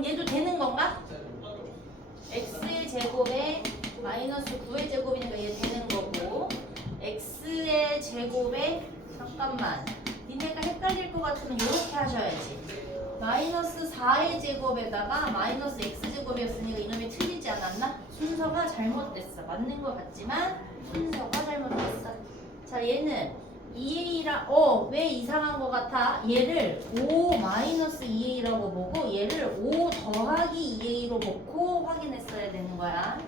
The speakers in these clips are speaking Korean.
그럼 얘도 되는 건가? x의 제곱에 마이너스 9의 제곱이니까 얘 되는 거고 x의 제곱에 잠깐만 니네가 헷갈릴 것 같으면 이렇게 하셔야지. 마이너스 4의 제곱에다가 마이너스 x제곱이었으니까 이놈이 틀리지 않았나? 순서가 잘못됐어. 맞는 것 같지만 순서가 잘못됐어. 자 얘는 2a라 왜 이상한 것 같아? 얘를 5 마이너스 2a라고 보고 얘를 5 더하기 2a로 놓고 확인했어야 되는 거야.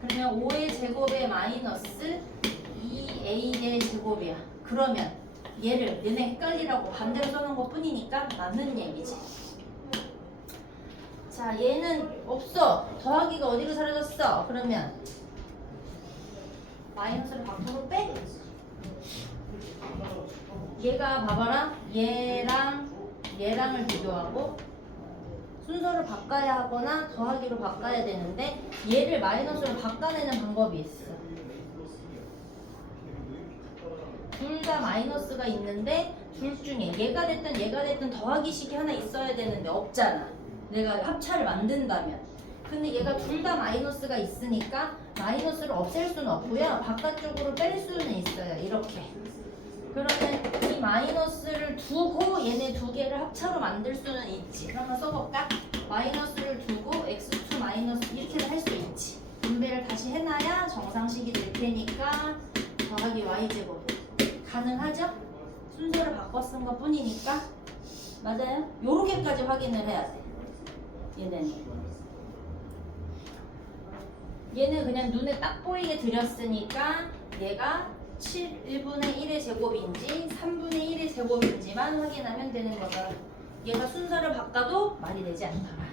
그러면 5의 제곱에 마이너스 2a의 제곱이야. 그러면 얘를 얘네 헷갈리라고 반대로 써놓은 것 뿐이니까 맞는 얘기지. 자 얘는 없어. 더하기가 어디로 사라졌어? 그러면 마이너스를 밖으로 빼. 얘가 봐봐라. 얘랑을 비교하고 순서를 바꿔야 하거나 더하기로 바꿔야 되는데 얘를 마이너스로 바꿔내는 방법이 있어. 둘 다 마이너스가 있는데 둘 중에 얘가 됐든 더하기식이 하나 있어야 되는데 없잖아. 내가 합차를 만든다면. 근데 얘가 둘 다 마이너스가 있으니까 마이너스를 없앨 수는 없고요. 바깥쪽으로 뺄 수는 있어요. 이렇게. 그러면 이 마이너스를 두고 얘네 두 개를 합차로 만들 수는 있지. 한번 써볼까? 마이너스를 두고 x2 마이너스 이렇게도 할 수 있지. 분배를 다시 해놔야 정상식이 될 테니까 더하기 y제곱 가능하죠? 순서를 바꿔 쓴 것 뿐이니까. 맞아요? 요렇게까지 확인을 해야 돼. 얘는 그냥 눈에 딱 보이게 드렸으니까 얘가 1분의 1의 제곱인지 3분의 1의 제곱인지만 확인하면 되는 거다. 얘가 순서를 바꿔도 말이 되지 않더라.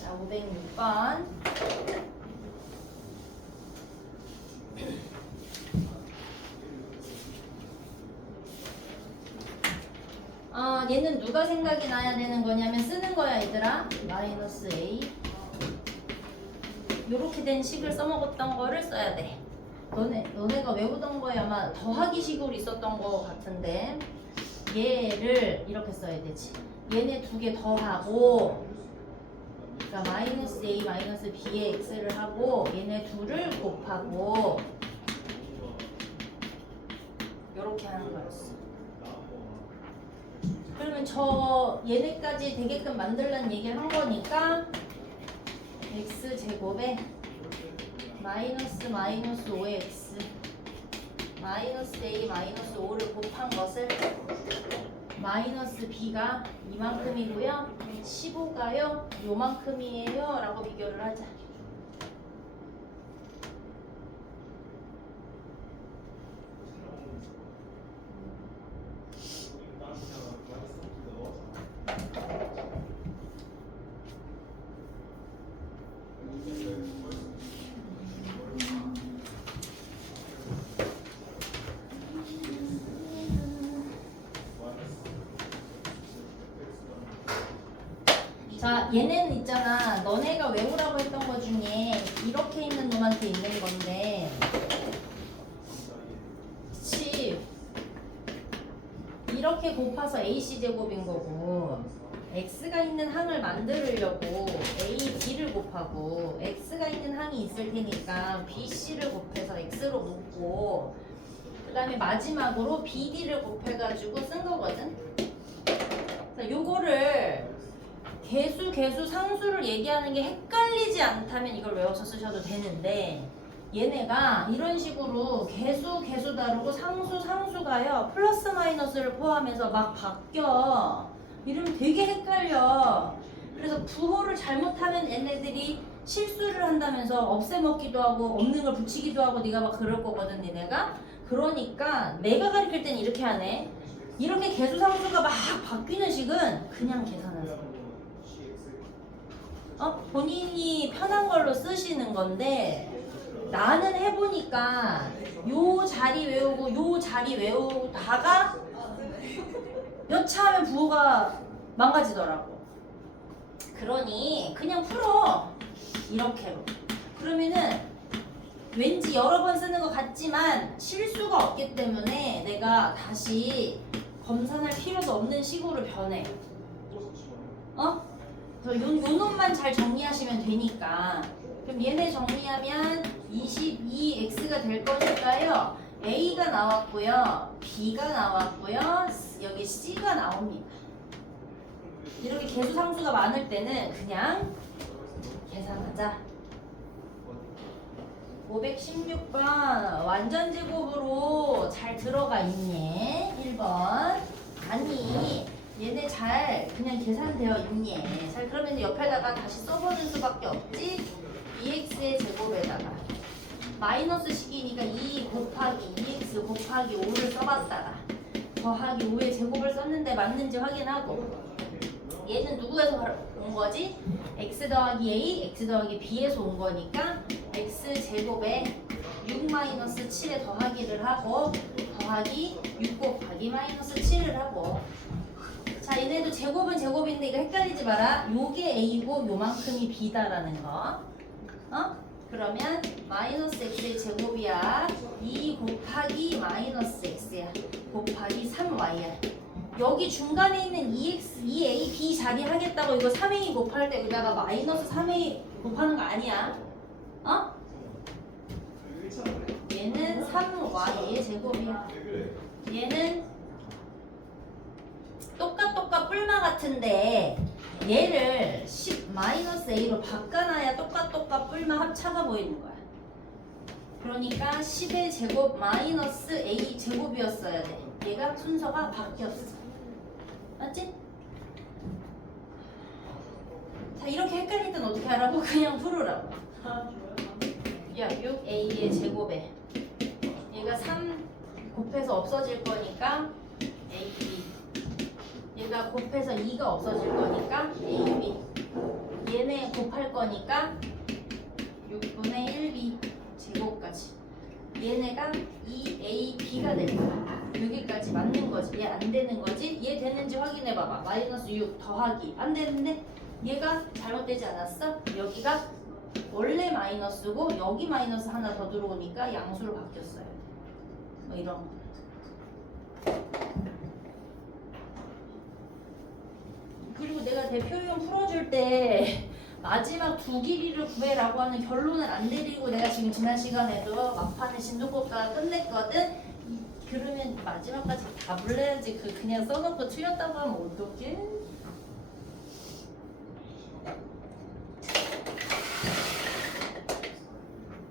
자, 506번. 얘는 누가 생각이 나야 되는 거냐면 쓰는 거야 얘들아. 마이너스 a 요렇게 된 식을 써먹었던 거를 써야 돼. 너네가 외우던 거에 아마 더하기 식으로 있었던 거 같은데 얘를 이렇게 써야 되지. 얘네 두 개 더하고 그러니까 마이너스 a 마이너스 b의 x를 하고 얘네 둘을 곱하고 요렇게 하는 거였어. 그러면 저 얘네까지 되게끔 만들라는 얘기를 한 거니까 x제곱에 마이너스 5의 x 마이너스 a 마이너스 5를 곱한 것을 마이너스 b가 이만큼이고요 15가요 요만큼이에요 라고 비교를 하자. 자, 얘는 있잖아. 너네가 외우라고 했던 거 중에 이렇게 있는 놈한테 있는 건데 그치? 이렇게 곱해서 AC제곱인 거고 X가 있는 항을 만들려고 A, B를 곱하고 X가 있는 항이 있을 테니까 BC를 곱해서 X로 묶고 그 다음에 마지막으로 BD를 곱해가지고 쓴 거거든? 요거를 개수, 상수를 얘기하는 게 헷갈리지 않다면 이걸 외워서 쓰셔도 되는데 얘네가 이런 식으로 개수 다르고 상수가요 플러스 마이너스를 포함해서 막 바뀌어. 이러면 되게 헷갈려. 그래서 부호를 잘못하면 얘네들이 실수를 한다면서 없애먹기도 하고 없는 걸 붙이기도 하고 네가 막 그럴 거거든 니네가. 그러니까 내가 가르칠 땐 이렇게 하네. 이렇게 개수 상수가 막 바뀌는 식은 그냥 계산하세요. 본인이 편한 걸로 쓰시는 건데 나는 해보니까 요 자리 외우고 요 자리 외우다가 몇 차 하면 부호가 망가지더라고. 그러니 그냥 풀어 이렇게로. 그러면은 왠지 여러 번 쓰는 것 같지만 실수가 없기 때문에 내가 다시 검산할 필요도 없는 식으로 변해. 어? 요 놈만 잘 정리하시면 되니까. 그럼 얘네 정리하면 22x가 될 거니까요. a가 나왔고요. b가 나왔고요. 여기 c가 나옵니다. 이렇게 개수상수가 많을 때는 그냥 계산하자. 516번 완전제곱으로 잘 들어가 있니? 1번. 아니 얘네 잘 그냥 계산되어 있니? 잘 그러면 옆에다가 다시 써보는 수밖에 없지. 2x의 제곱에다가 마이너스 식이니까 2 곱하기 2x 곱하기 5를 써봤다가 더하기 5의 제곱을 썼는데 맞는지 확인하고, 얘는 누구에서 온 거지? x 더하기 a, x 더하기 b에서 온 거니까 x 제곱에 6 마이너스 7에 더하기를 하고 더하기 6 곱하기 마이너스 7을 하고. 자, 얘네도 제곱은 제곱인데 이거 헷갈리지 마라. 요게 a고 요만큼이 b다라는 거. 어? 그러면 마이너스 x의 제곱이야. 2 곱하기 마이너스 x야. 곱하기 3y야. 여기 중간에 있는 2x, 2a, b 자리 하겠다고 이거 3a 곱할 때 여기다가 마이너스 3a 곱하는 거 아니야. 어? 얘는 3y의 제곱이야. 얘는 똑같 뿔마 같은데 얘를 10 마이너스 a로 바꿔놔야 똑같 뿔마 합차가 보이는 거야. 그러니까 10의 제곱 마이너스 a 제곱이었어야 돼. 얘가 순서가 바뀌었어. 맞지? 자, 이렇게 헷갈릴 땐 어떻게 하라고? 그냥 풀으라고. 야, 6a의 제곱에 얘가 3 곱해서 없어질 거니까 ab, 얘가 곱해서 2가 없어질 거니까 ab, 얘네 곱할 거니까 6분의 1b 제곱까지, 얘네가 2ab가 될 거야. 여기까지 맞는 거지. 얘 안 되는 거지. 얘 되는지 확인해 봐봐. 마이너스 6 더하기 안 되는데 얘가 잘못되지 않았어? 여기가 원래 마이너스고 여기 마이너스 하나 더 들어오니까 양수로 바뀌었어요. 뭐 이런 거. 그리고 내가 대표용 풀어줄 때 마지막 두 길이를 구해라고 하는 결론을 안 내리고 내가 지금 지난 시간에도 막판에 진도법과 끝냈거든. 그러면 마지막까지 다 불러야지. 그냥 써놓고 틀렸다고 하면 어떡해?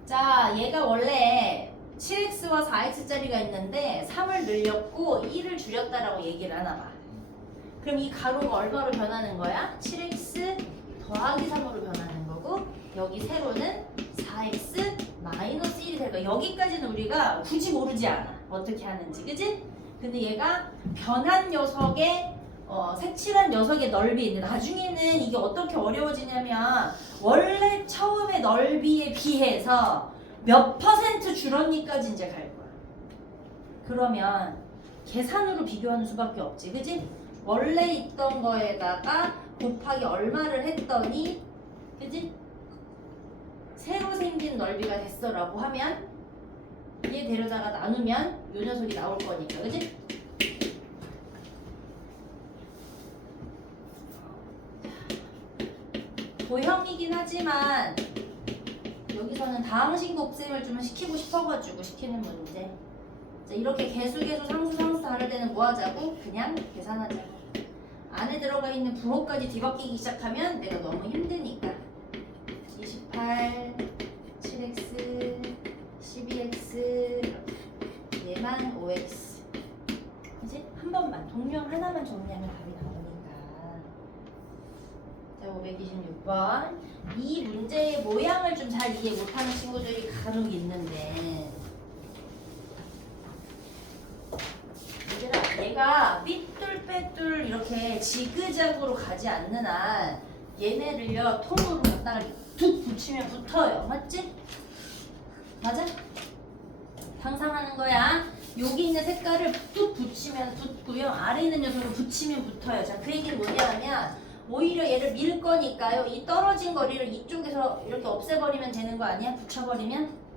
자, 얘가 원래 7x와 4x짜리가 있는데 3을 늘렸고 1을 줄였다라고 얘기를 하나 봐. 그럼 이 가로가 얼마로 변하는 거야? 7x 더하기 3으로 변하는 거고, 여기 세로는 4x 마이너스 1이 될 거야. 여기까지는 우리가 굳이 모르지 않아. 어떻게 하는지, 그지? 근데 얘가 변한 녀석의 색칠한 녀석의 넓이. 나중에는 이게 어떻게 어려워지냐면 원래 처음에 넓이에 비해서 몇 퍼센트 줄었니까지 이제 갈 거야. 그러면 계산으로 비교하는 수밖에 없지, 그지? 원래 있던 거에다가 곱하기 얼마를 했더니, 그지? 새로 생긴 넓이가 됐어라고 하면 얘 데려다가 나누면 요 녀석이 나올 거니까, 그지? 도형이긴 하지만 여기서는 다항식 곱셈을 좀 시키고 싶어가지고 시키는 문제. 자, 이렇게 개수 상수 다를 때는 뭐 하자고? 그냥 계산하자고. 안에 들어가 있는 부호까지 뒤바뀌기 시작하면 내가 너무 힘드니까. 28, 7x, 12x, 얘만 5x. 이제 한 번만 동명 하나만 정리하면 답이 나오니까. 자, 526번. 이 문제의 모양을 좀 잘 이해 못하는 친구들이 간혹 있는데, 얘들아, 얘가 삐뚤빼뚤 이렇게 지그재그로 가지 않는 한 얘네를요 통으로 갖다가 툭 붙이면 붙어요. 맞지? 맞아? 상상하는 거야. 여기 있는 색깔을 뚝 붙이면 붙고요. 아래 있는 녀석을 붙이면 붙어요. 자, 그 얘기는 뭐냐면 오히려 얘를 밀 거니까요. 이 떨어진 거리를 이쪽에서 이렇게 없애버리면 되는 거 아니야? 붙여버리면?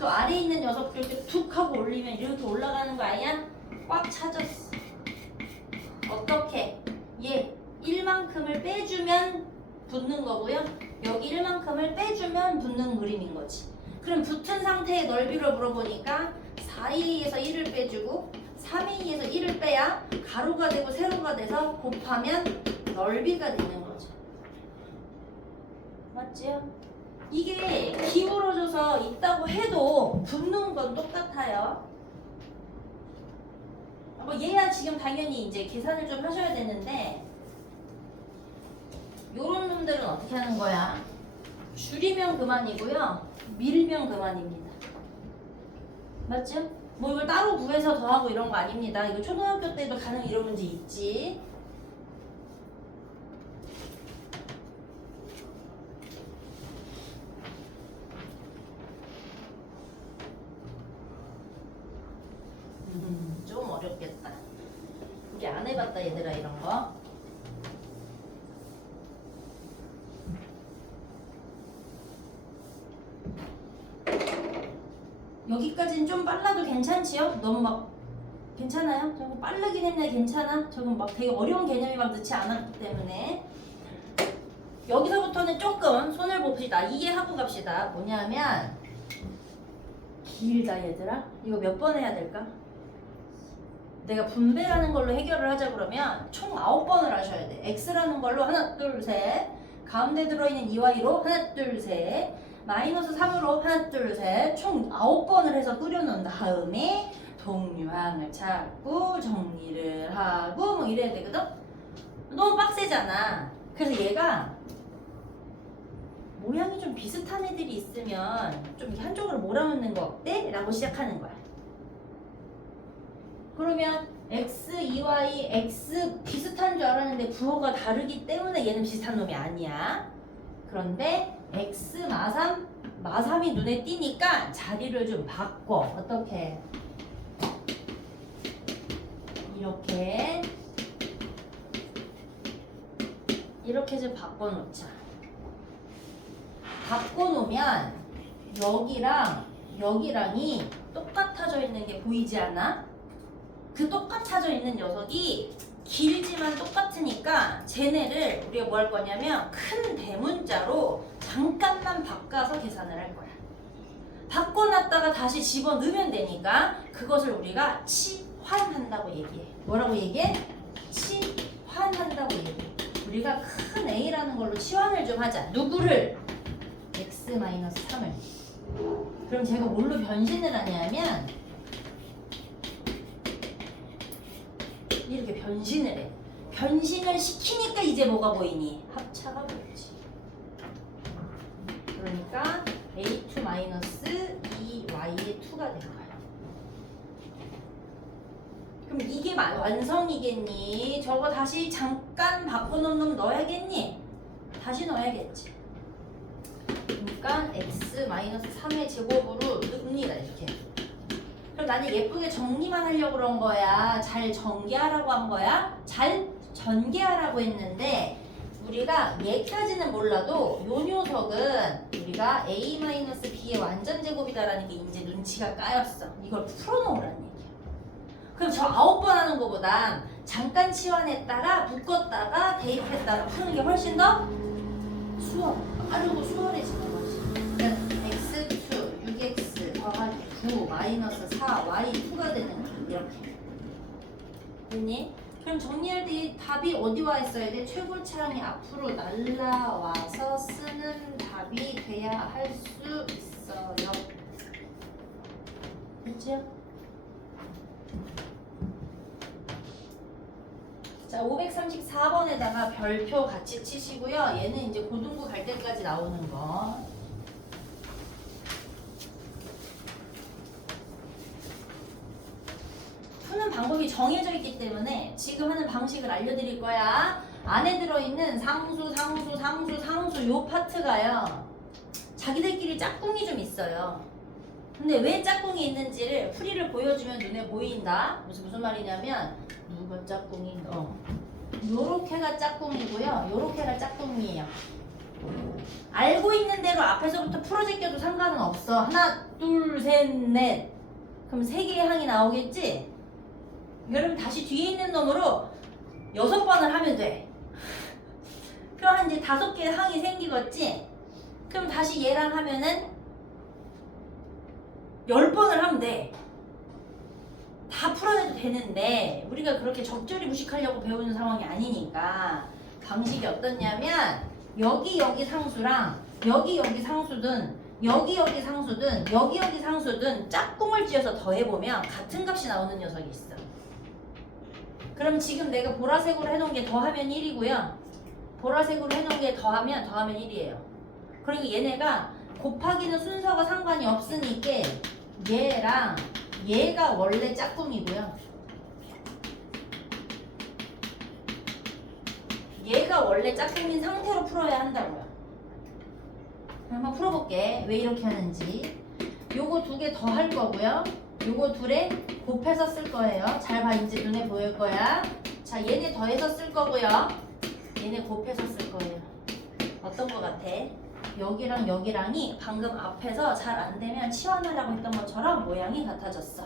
또 아래 있에 있는 녀석들 이렇게 툭 하고 올리면 이렇게 올라가는 거 아니야? 꽉 차졌어. 어떻게? 얘 1만큼을 빼주면 붙는 거고요. 여기 1만큼을 빼주면 붙는 그림인 거지. 그럼 붙은 상태의 넓이를 물어보니까 4A에서 1을 빼주고 3A에서 1을 빼야 가로가 되고 세로가 돼서 곱하면 넓이가 되는 거죠. 맞지요? 이게 기울어져서 있다고 해도 붙는 건 똑같아요. 뭐 얘야 지금 당연히 이제 계산을 좀 하셔야 되는데 요런 놈들은 어떻게 하는 거야? 줄이면 그만이고요. 밀면 그만입니다. 맞죠? 뭐 이걸 따로 구해서 더하고 이런 거 아닙니다. 이거 초등학교 때도 가능 이런 문제 있지. 좀 어렵겠다. 우리 안 해봤다 얘들아 이런 거. 여기까지는 좀 빨라도 괜찮지요? 너무 막 괜찮아요? 조금 빠르긴 했네. 괜찮아? 조금 막 되게 어려운 개념이 막 넣지 않았기 때문에 여기서부터는 조금 손을 봅시다. 이해하고 갑시다. 뭐냐면 길다 얘들아. 이거 몇 번 해야 될까? 내가 분배라는 걸로 해결을 하자 그러면 총 9번을 하셔야 돼. x라는 걸로 하나 둘 셋, 가운데 들어있는 2y로 하나 둘 셋, 마이너스 3으로 하나 둘 셋, 총 9번을 해서 뿌려놓은 다음에 동류항을 찾고 정리를 하고 뭐 이래야 되거든? 너무 빡세잖아. 그래서 얘가 모양이 좀 비슷한 애들이 있으면 좀 한쪽으로 몰아넣는 거 어때? 라고 시작하는 거야. 그러면 x, 2y, x 비슷한 줄 알았는데 부호가 다르기 때문에 얘는 비슷한 놈이 아니야. 그런데 x, 마삼, 마삼이 눈에 띄니까 자리를 좀 바꿔. 어떻게? 이렇게 좀 바꿔놓자. 바꿔놓으면 여기랑 여기랑이 똑같아져 있는 게 보이지 않아? 그 똑같아져 있는 녀석이 길지만 똑같으니까 쟤네를 우리가 뭐 할 거냐면 큰 대문자로 잠깐만 바꿔서 계산을 할 거야. 바꿔놨다가 다시 집어넣으면 되니까 그것을 우리가 치환한다고 얘기해. 뭐라고 얘기해? 치환한다고 얘기해. 우리가 큰 A라는 걸로 치환을 좀 하자. 누구를? x-3을. 그럼 제가 뭘로 변신을 하냐면 이렇게 변신을 해. 변신을 시키니까 이제 뭐가 보이니? 합차가 보이지. 그러니까 a2 마이너스 2y의 2가 된 거야. 그럼 이게 완성이겠니? 저거 다시 잠깐 바꿔놓은 놈 넣어야겠니? 다시 넣어야겠지. 그러니까 x 마이너스 3의 제곱으로 늡니다. 이렇게. 그럼 나는 예쁘게 정리만 하려고 그런 거야? 잘 전개하라고 한 거야? 잘 전개하라고 했는데 우리가 얘까지는 몰라도 요 녀석은 우리가 a-b의 완전 제곱이다라는 게 이제 눈치가 까였어. 이걸 풀어놓으라는 얘기야. 그럼 저 9번 하는 거보단 잠깐 치환했다가 묶었다가 대입했다가 푸는 게 훨씬 더 빠르고 수월해지는 거지. 그러니까 x2, 6x 더하기 9 마이너스 4y2가 되는 거야. 이렇게. 됐니? 그럼 정리할 때 답이 어디 와 있어야 돼? 최고차항이 앞으로 날라와서 쓰는 답이 돼야 할 수 있어요. 그렇죠? 자, 534번에다가 별표 같이 치시고요. 얘는 이제 고등부 갈 때까지 나오는 거. 푸는 방법이 정해져 있기 때문에 지금 하는 방식을 알려드릴 거야. 안에 들어있는 상수, 상수, 상수, 상수 요 파트가요. 자기들끼리 짝꿍이 좀 있어요. 근데 왜 짝꿍이 있는지를 풀이를 보여주면 눈에 보인다. 무슨 말이냐면 누가 짝꿍이? 요렇게가 짝꿍이고요. 요렇게가 짝꿍이에요. 알고 있는 대로 앞에서부터 풀어제껴도 상관은 없어. 하나, 둘, 셋, 넷. 그럼 3개의 항이 나오겠지? 그럼 다시 뒤에 있는 놈으로 6번을 하면 돼. 그럼 한 이제 5개의 항이 생기겠지? 그럼 다시 얘랑 하면은 10번을 하면 돼. 다 풀어내도 되는데 우리가 그렇게 적절히 무식하려고 배우는 상황이 아니니까 방식이 어떻냐면 여기 상수랑 여기 상수든 여기 상수든 여기 상수든 짝꿍을 지어서 더해보면 같은 값이 나오는 녀석이 있어. 그럼 지금 내가 보라색으로 해놓은 게 더하면 1이고요. 보라색으로 해놓은 게 더하면 1이에요. 그러니까 얘네가 곱하기는 순서가 상관이 없으니까 얘랑 얘가 원래 짝꿍이고요. 얘가 원래 짝꿍인 상태로 풀어야 한다고요. 한번 풀어볼게. 왜 이렇게 하는지. 요거 2개 더 할 거고요. 요거 둘에 곱해서 쓸 거예요. 잘 봐. 이제 눈에 보일 거야. 자, 얘네 더해서 쓸 거고요. 얘네 곱해서 쓸 거예요. 어떤 거 같아? 여기랑 여기랑이 방금 앞에서 잘 안 되면 치환하라고 했던 것처럼 모양이 같아졌어.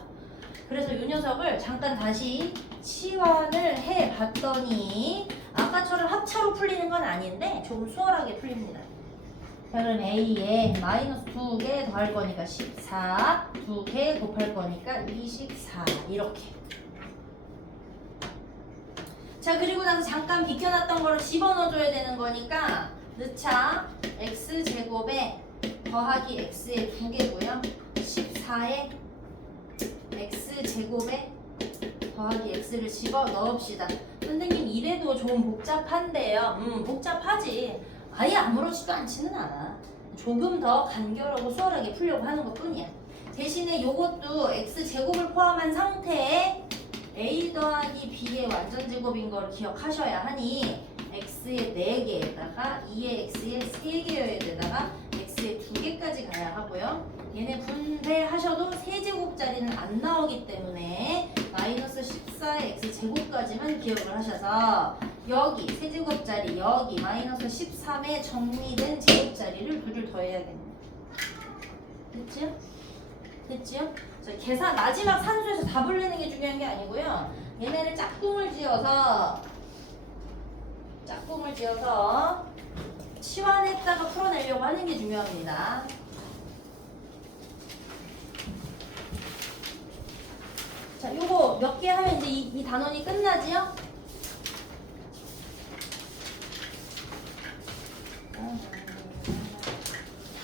그래서 이 녀석을 잠깐 다시 치환을 해봤더니 아까처럼 합차로 풀리는 건 아닌데 조금 수월하게 풀립니다. 자, 그럼 A에 마이너스 2개 더할 거니까 14, 2개 곱할 거니까 24 이렇게. 자, 그리고 나서 잠깐 비켜놨던 거를 집어넣어줘야 되는 거니까 넣자. x제곱에 더하기 x의 2개고요. 14에 x제곱에 더하기 x를 집어넣읍시다. 선생님 이래도 좀 복잡한데요. 복잡하지. 아예 아무렇지도 않지는 않아. 조금 더 간결하고 수월하게 풀려고 하는 것 뿐이야. 대신에 요것도 x제곱을 포함한 상태에 a 더하기 b의 완전제곱인 걸 기억하셔야 하니 x의 4개에다가 2의 x의 3개여에다가 x의 2개까지 가야 하고요. 얘네 분배하셔도 세제곱짜리는 안 나오기 때문에 마이너스 14의 x제곱까지만 기억을 하셔서 여기 세제곱짜리 여기 마이너스 13의 정리된 제곱짜리를 2를 더해야겠네. 됐지요? 됐지요? 자, 계산 마지막 산수에서 답을 내는 게 중요한 게 아니고요. 얘네를 짝꿍을 지어서 치환했다가 풀어내려고 하는 게 중요합니다. 자, 요거 몇 개 하면 이제 이 단원이 끝나지요?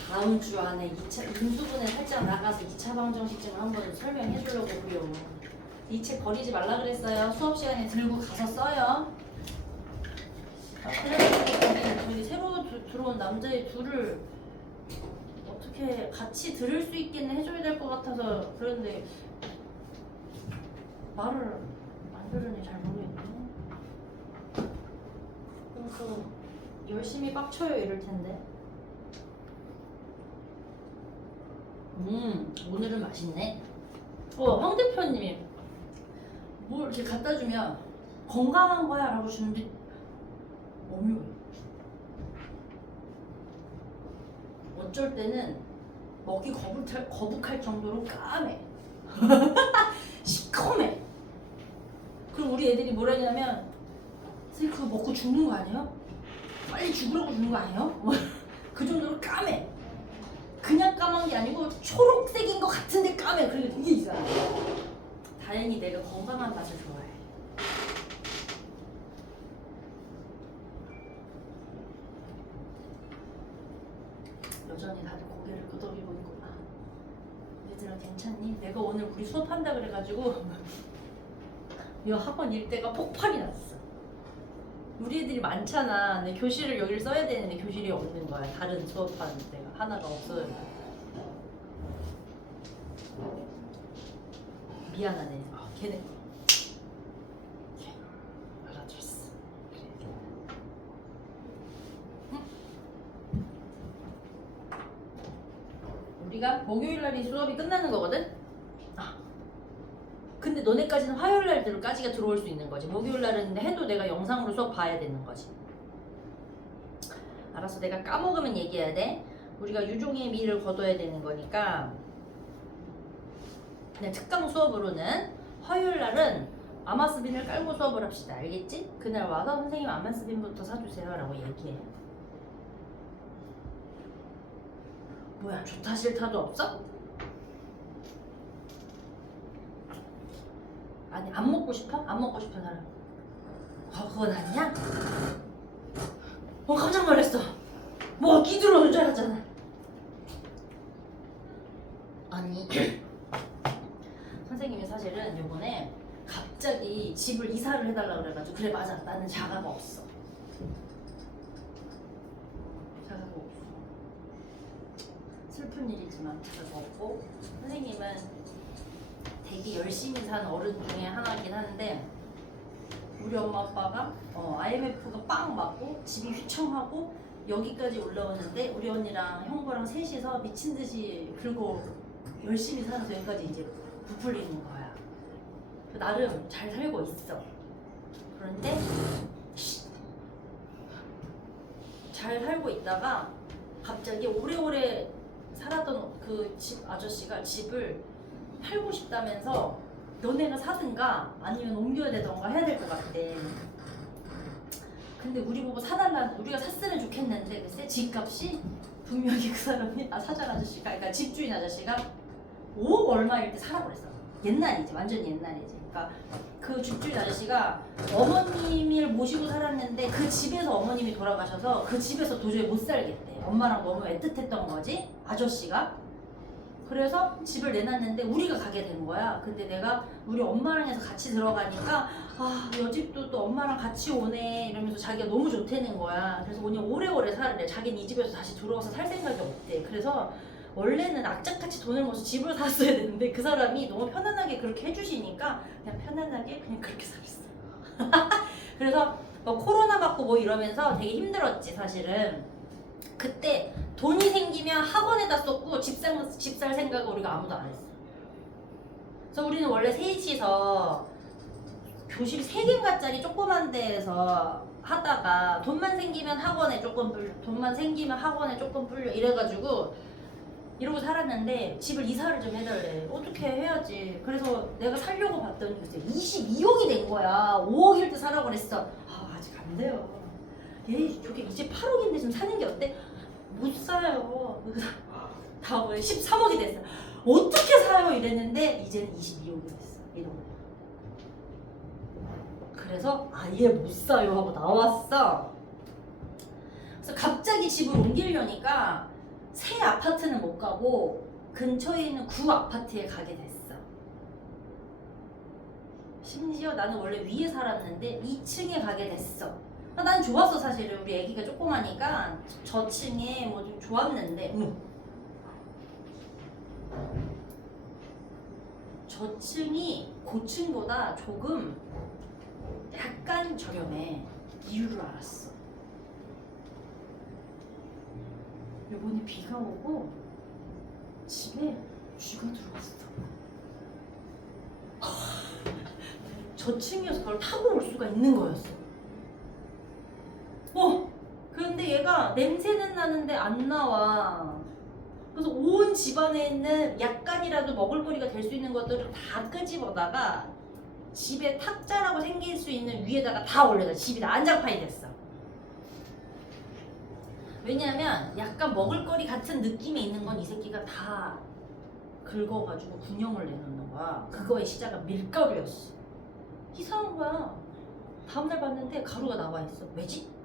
다음 주 안에 2차 인수분해 살짝 나가서 2차 방정식점을 한번 설명해 주려고요. 이 책 버리지 말라 그랬어요. 수업 시간에 들고 가서 써요. 그래서 저기 새로 들어온 남자애 둘을 어떻게 같이 들을 수 있게는 해줘야 될 것 같아서 그런데 말을 안 들으니 잘 모르겠네. 그럼 또 열심히 빡쳐요 이럴 텐데. 오늘은 맛있네. 황 대표님이 뭘 이렇게 갖다 주면 건강한 거야 라고 주는데 어묘해. 어쩔 때는 먹기 거북할 정도로 까매. 시커매. 그리고 우리 애들이 뭐라 하냐면 선생님 그거 먹고 죽는 거 아니에요? 빨리 죽으라고 주는 거 아니에요? 그 정도로 까매. 그냥 까만 게 아니고 초록색인 것 같은데 까매. 그러니까 되게 이상해. 다행히 내가 건강한 맛을 좋아해. 여전히 다들 고개를 끄덕이고 있구나. 얘들아 괜찮니? 내가 오늘 우리 수업한다 그래가지고 이 학원 일대가 폭발이 났어. 우리 애들이 많잖아. 내 교실을 여기를 써야 되는데 교실이 없는 거야. 다른 수업하는 데가 하나가 없어요. 미안하네. 걔네 알아줬어. 그래. 응? 우리가 목요일날이 수업이 끝나는 거거든? 근데 너네까지는 화요일날까지가 들어올 수 있는 거지. 목요일날은 해도 내가 영상으로 수업 봐야 되는 거지. 알았어. 내가 까먹으면 얘기해야 돼. 우리가 유종의 미를 거둬야 되는 거니까 그냥 특강 수업으로는 화요일날은 아마스빈을 깔고 수업을 합시다. 알겠지? 그날 와서 선생님 아마스빈부터 사주세요 라고 얘기해. 뭐야, 좋다 싫다도 없어? 아니, 안 먹고 싶어? 안 먹고 싶은 사람. 그건 아니야? 깜짝 놀랐어. 뭐 끼 들어오는 줄 알았잖아. 아니 선생님이 사실은 요번에 갑자기 집을 이사를 해달라고 그래가지고 그래 맞아 나는 자가가 없어. 자가가 없어. 슬픈 일이지만 자가가 없고 선생님은 되게 열심히 사는 어른 중에 하나이긴 한데 우리 엄마 아빠가 IMF가 빵 맞고 집이 휘청하고 여기까지 올라오는데 우리 언니랑 형부랑 셋이서 미친 듯이 긁고 열심히 살아서 여기까지 이제 부풀리는 거야. 나름 잘 살고 있어. 그런데 잘 살고 있다가 갑자기 오래오래 살았던 그 집 아저씨가 집을 팔고 싶다면서 너네가 사든가 아니면 옮겨야 되던가 해야 될 것 같대. 근데 우리 보고 사달라, 우리가 샀으면 좋겠는데 글쎄 집값이 분명히 그 사람이 사장 아저씨가 그러니까 집주인 아저씨가 5억 얼마일 때 사라고 그랬어. 옛날이지, 완전 옛날이지. 그러니까 그 집주인 아저씨가 어머님을 모시고 살았는데 그 집에서 어머님이 돌아가셔서 그 집에서 도저히 못 살겠대. 엄마랑 너무 애틋했던 거지, 아저씨가. 그래서 집을 내놨는데 우리가 가게 된 거야. 근데 내가 우리 엄마랑 해서 같이 들어가니까 여 집도 또 엄마랑 같이 오네 이러면서 자기가 너무 좋다는 거야. 그래서 오늘 오래오래 살래. 자기는 이 집에서 다시 들어와서 살 생각이 없대. 그래서 원래는 악착같이 돈을 모아서 집을 샀어야 되는데 그 사람이 너무 편안하게 그렇게 해주시니까 그냥 편안하게 그냥 그렇게 살았어. 그래서 뭐 코로나 맞고 뭐 이러면서 되게 힘들었지 사실은. 그때 돈이 생기면 학원에다 썼고 집 살 생각을 우리가 아무도 안 했어. 그래서 우리는 원래 셋이서 교실 3개인가짜리 조그만 데에서 하다가 돈만 생기면 학원에 조금 불려, 돈만 생기면 학원에 조금 불려 이래가지고 이러고 살았는데 집을 이사를 좀 해달래. 어떻게 해야지. 그래서 내가 살려고 봤더니 글쎄 22억이 된 거야. 5억일 때 사라고 그랬어. 아직 안 돼요. 저게 이제 8억인데 좀 사는 게 어때? 못 사요. 다음에 13억이 됐어. 어떻게 사요? 이랬는데 이제는 22억이 됐어. 이런 거. 그래서 아예 못 사요 하고 나왔어. 그래서 갑자기 집을 옮기려니까 새 아파트는 못 가고 근처에 있는 구 아파트에 가게 됐어. 심지어 나는 원래 위에 살았는데 2층에 가게 됐어. 난 좋았어 사실은. 우리 애기가 조그마니까 저층에 뭐 좀 좋았는데 저층이 고층보다 조금 약간 저렴해. 이유를 알았어. 요번에 비가 오고 집에 쥐가 들어왔어. 저층이어서 그걸 타고 올 수가 있는 거였어. 그런데 얘가 냄새는 나는데 안 나와. 그래서 온 집안에 있는 약간이라도 먹을거리가 될 수 있는 것들을 다 끄집어다가 집에 탁자라고 생길 수 있는 위에다가 다 올려놔. 집이 다 안장판이 됐어. 왜냐하면 약간 먹을거리 같은 느낌이 있는 건 이 새끼가 다 긁어가지고 군형을 내놓는 거야. 그거의 시작은 밀가루였어. 이상한 거야. 다음날 봤는데 가루가 나와 있어. 왜지?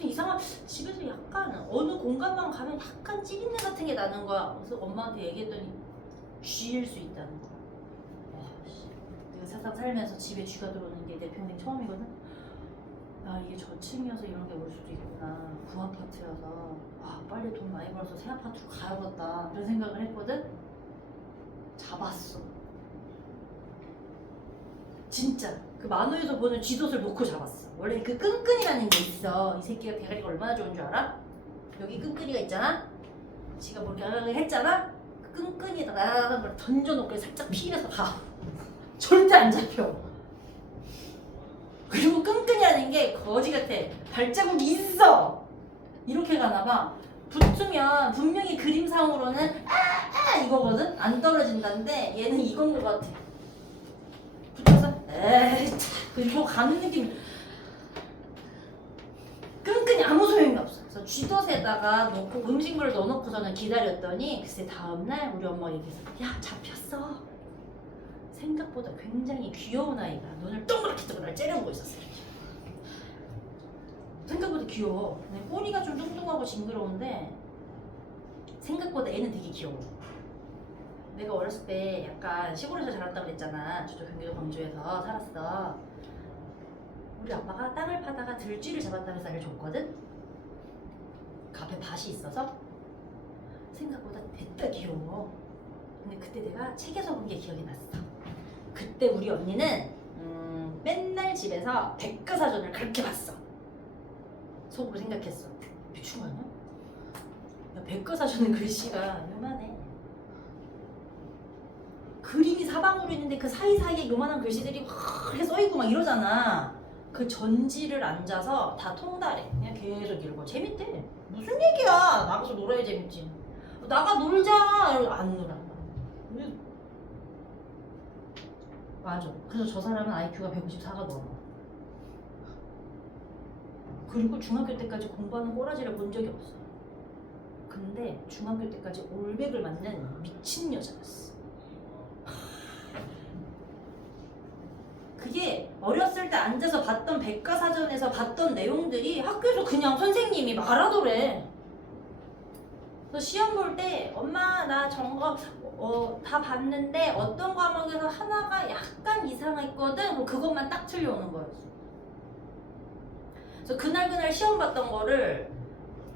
이상한, 집에서 약간 어느 공간만 가면 약간 찌린내 같은 게 나는 거야. 그래서 엄마한테 얘기했더니 쥐일 수 있다는 거야. 내가 세상 살면서 집에 쥐가 들어오는 게 내 평생 처음이거든. 이게 저층이어서 이런 게 올 수도 있구나. 구아파트여서 빨리 돈 많이 벌어서 새 아파트로 가야겠다 이런 생각을 했거든. 잡았어. 진짜 그 만호에서 보는 쥐덫을 놓고 잡았어. 원래 그 끈끈이라는 게 있어. 이 새끼가 대가리가 얼마나 좋은 줄 알아? 여기 끈끈이가 있잖아. 지가 뭐 이렇게 했잖아. 그 끈끈이에다 나라라는 걸 던져놓고 살짝 피해서 가. 절대 안 잡혀. 그리고 끈끈이라는 게 거지 같아. 발자국이 있어. 이렇게 가나봐. 붙으면 분명히 그림상으로는 이거거든? 안 떨어진다는데 얘는 이건 것 같아. 에이, 그리고 가는 느낌 끈끈이 아무 소용이 없어. 그래서 쥐덫에다가 넣고 음식물을 넣어놓고서는 기다렸더니 글쎄 다음날 우리 엄마가 얘기해서 야 잡혔어. 생각보다 굉장히 귀여운 아이가 눈을 동그랗게 뜨고 날 째려보고 있었어요. 생각보다 귀여워. 근데 꼬리가 좀 뚱뚱하고 징그러운데 생각보다 애는 되게 귀여워. 내가 어렸을 때 약간 시골에서 자랐다고 그랬잖아. 저도 경기도 광주에서 살았어. 우리 아빠가 땅을 파다가 들쥐를 잡았다면서 알려줬거든? 그 앞에 밭이 있어서 생각보다 됐다 귀여워. 근데 그때 내가 책에서 본 게 기억이 났어. 그때 우리 언니는 맨날 집에서 백과사전을 그렇게 봤어. 속으로 생각했어. 미친 거 아니야? 야, 백과사전은 글씨가 요만해. 그림이 사방으로 있는데 그 사이사이에 요만한 글씨들이 확 이렇게 써있고 막 이러잖아. 그 전지를 앉아서 다 통달해. 그냥 계속 읽어. 재밌대. 무슨 얘기야. 나가서 놀아야 재밌지. 나가 놀자. 이러고 안 놀아. 맞아. 그래서 저 사람은 IQ가 154가 넘어. 그리고 중학교 때까지 공부하는 꼬라지를 본 적이 없어. 근데 중학교 때까지 올백을 맞는 미친 여자였어. 그게 어렸을 때 앉아서 봤던 백과사전에서 봤던 내용들이 학교에서 그냥 선생님이 말하더래. 그래서 시험 볼 때 엄마 나 저거 다 봤는데 어떤 과목에서 하나가 약간 이상했거든. 그럼 그것만 딱 틀려오는 거였어. 그래서 그날 시험 봤던 거를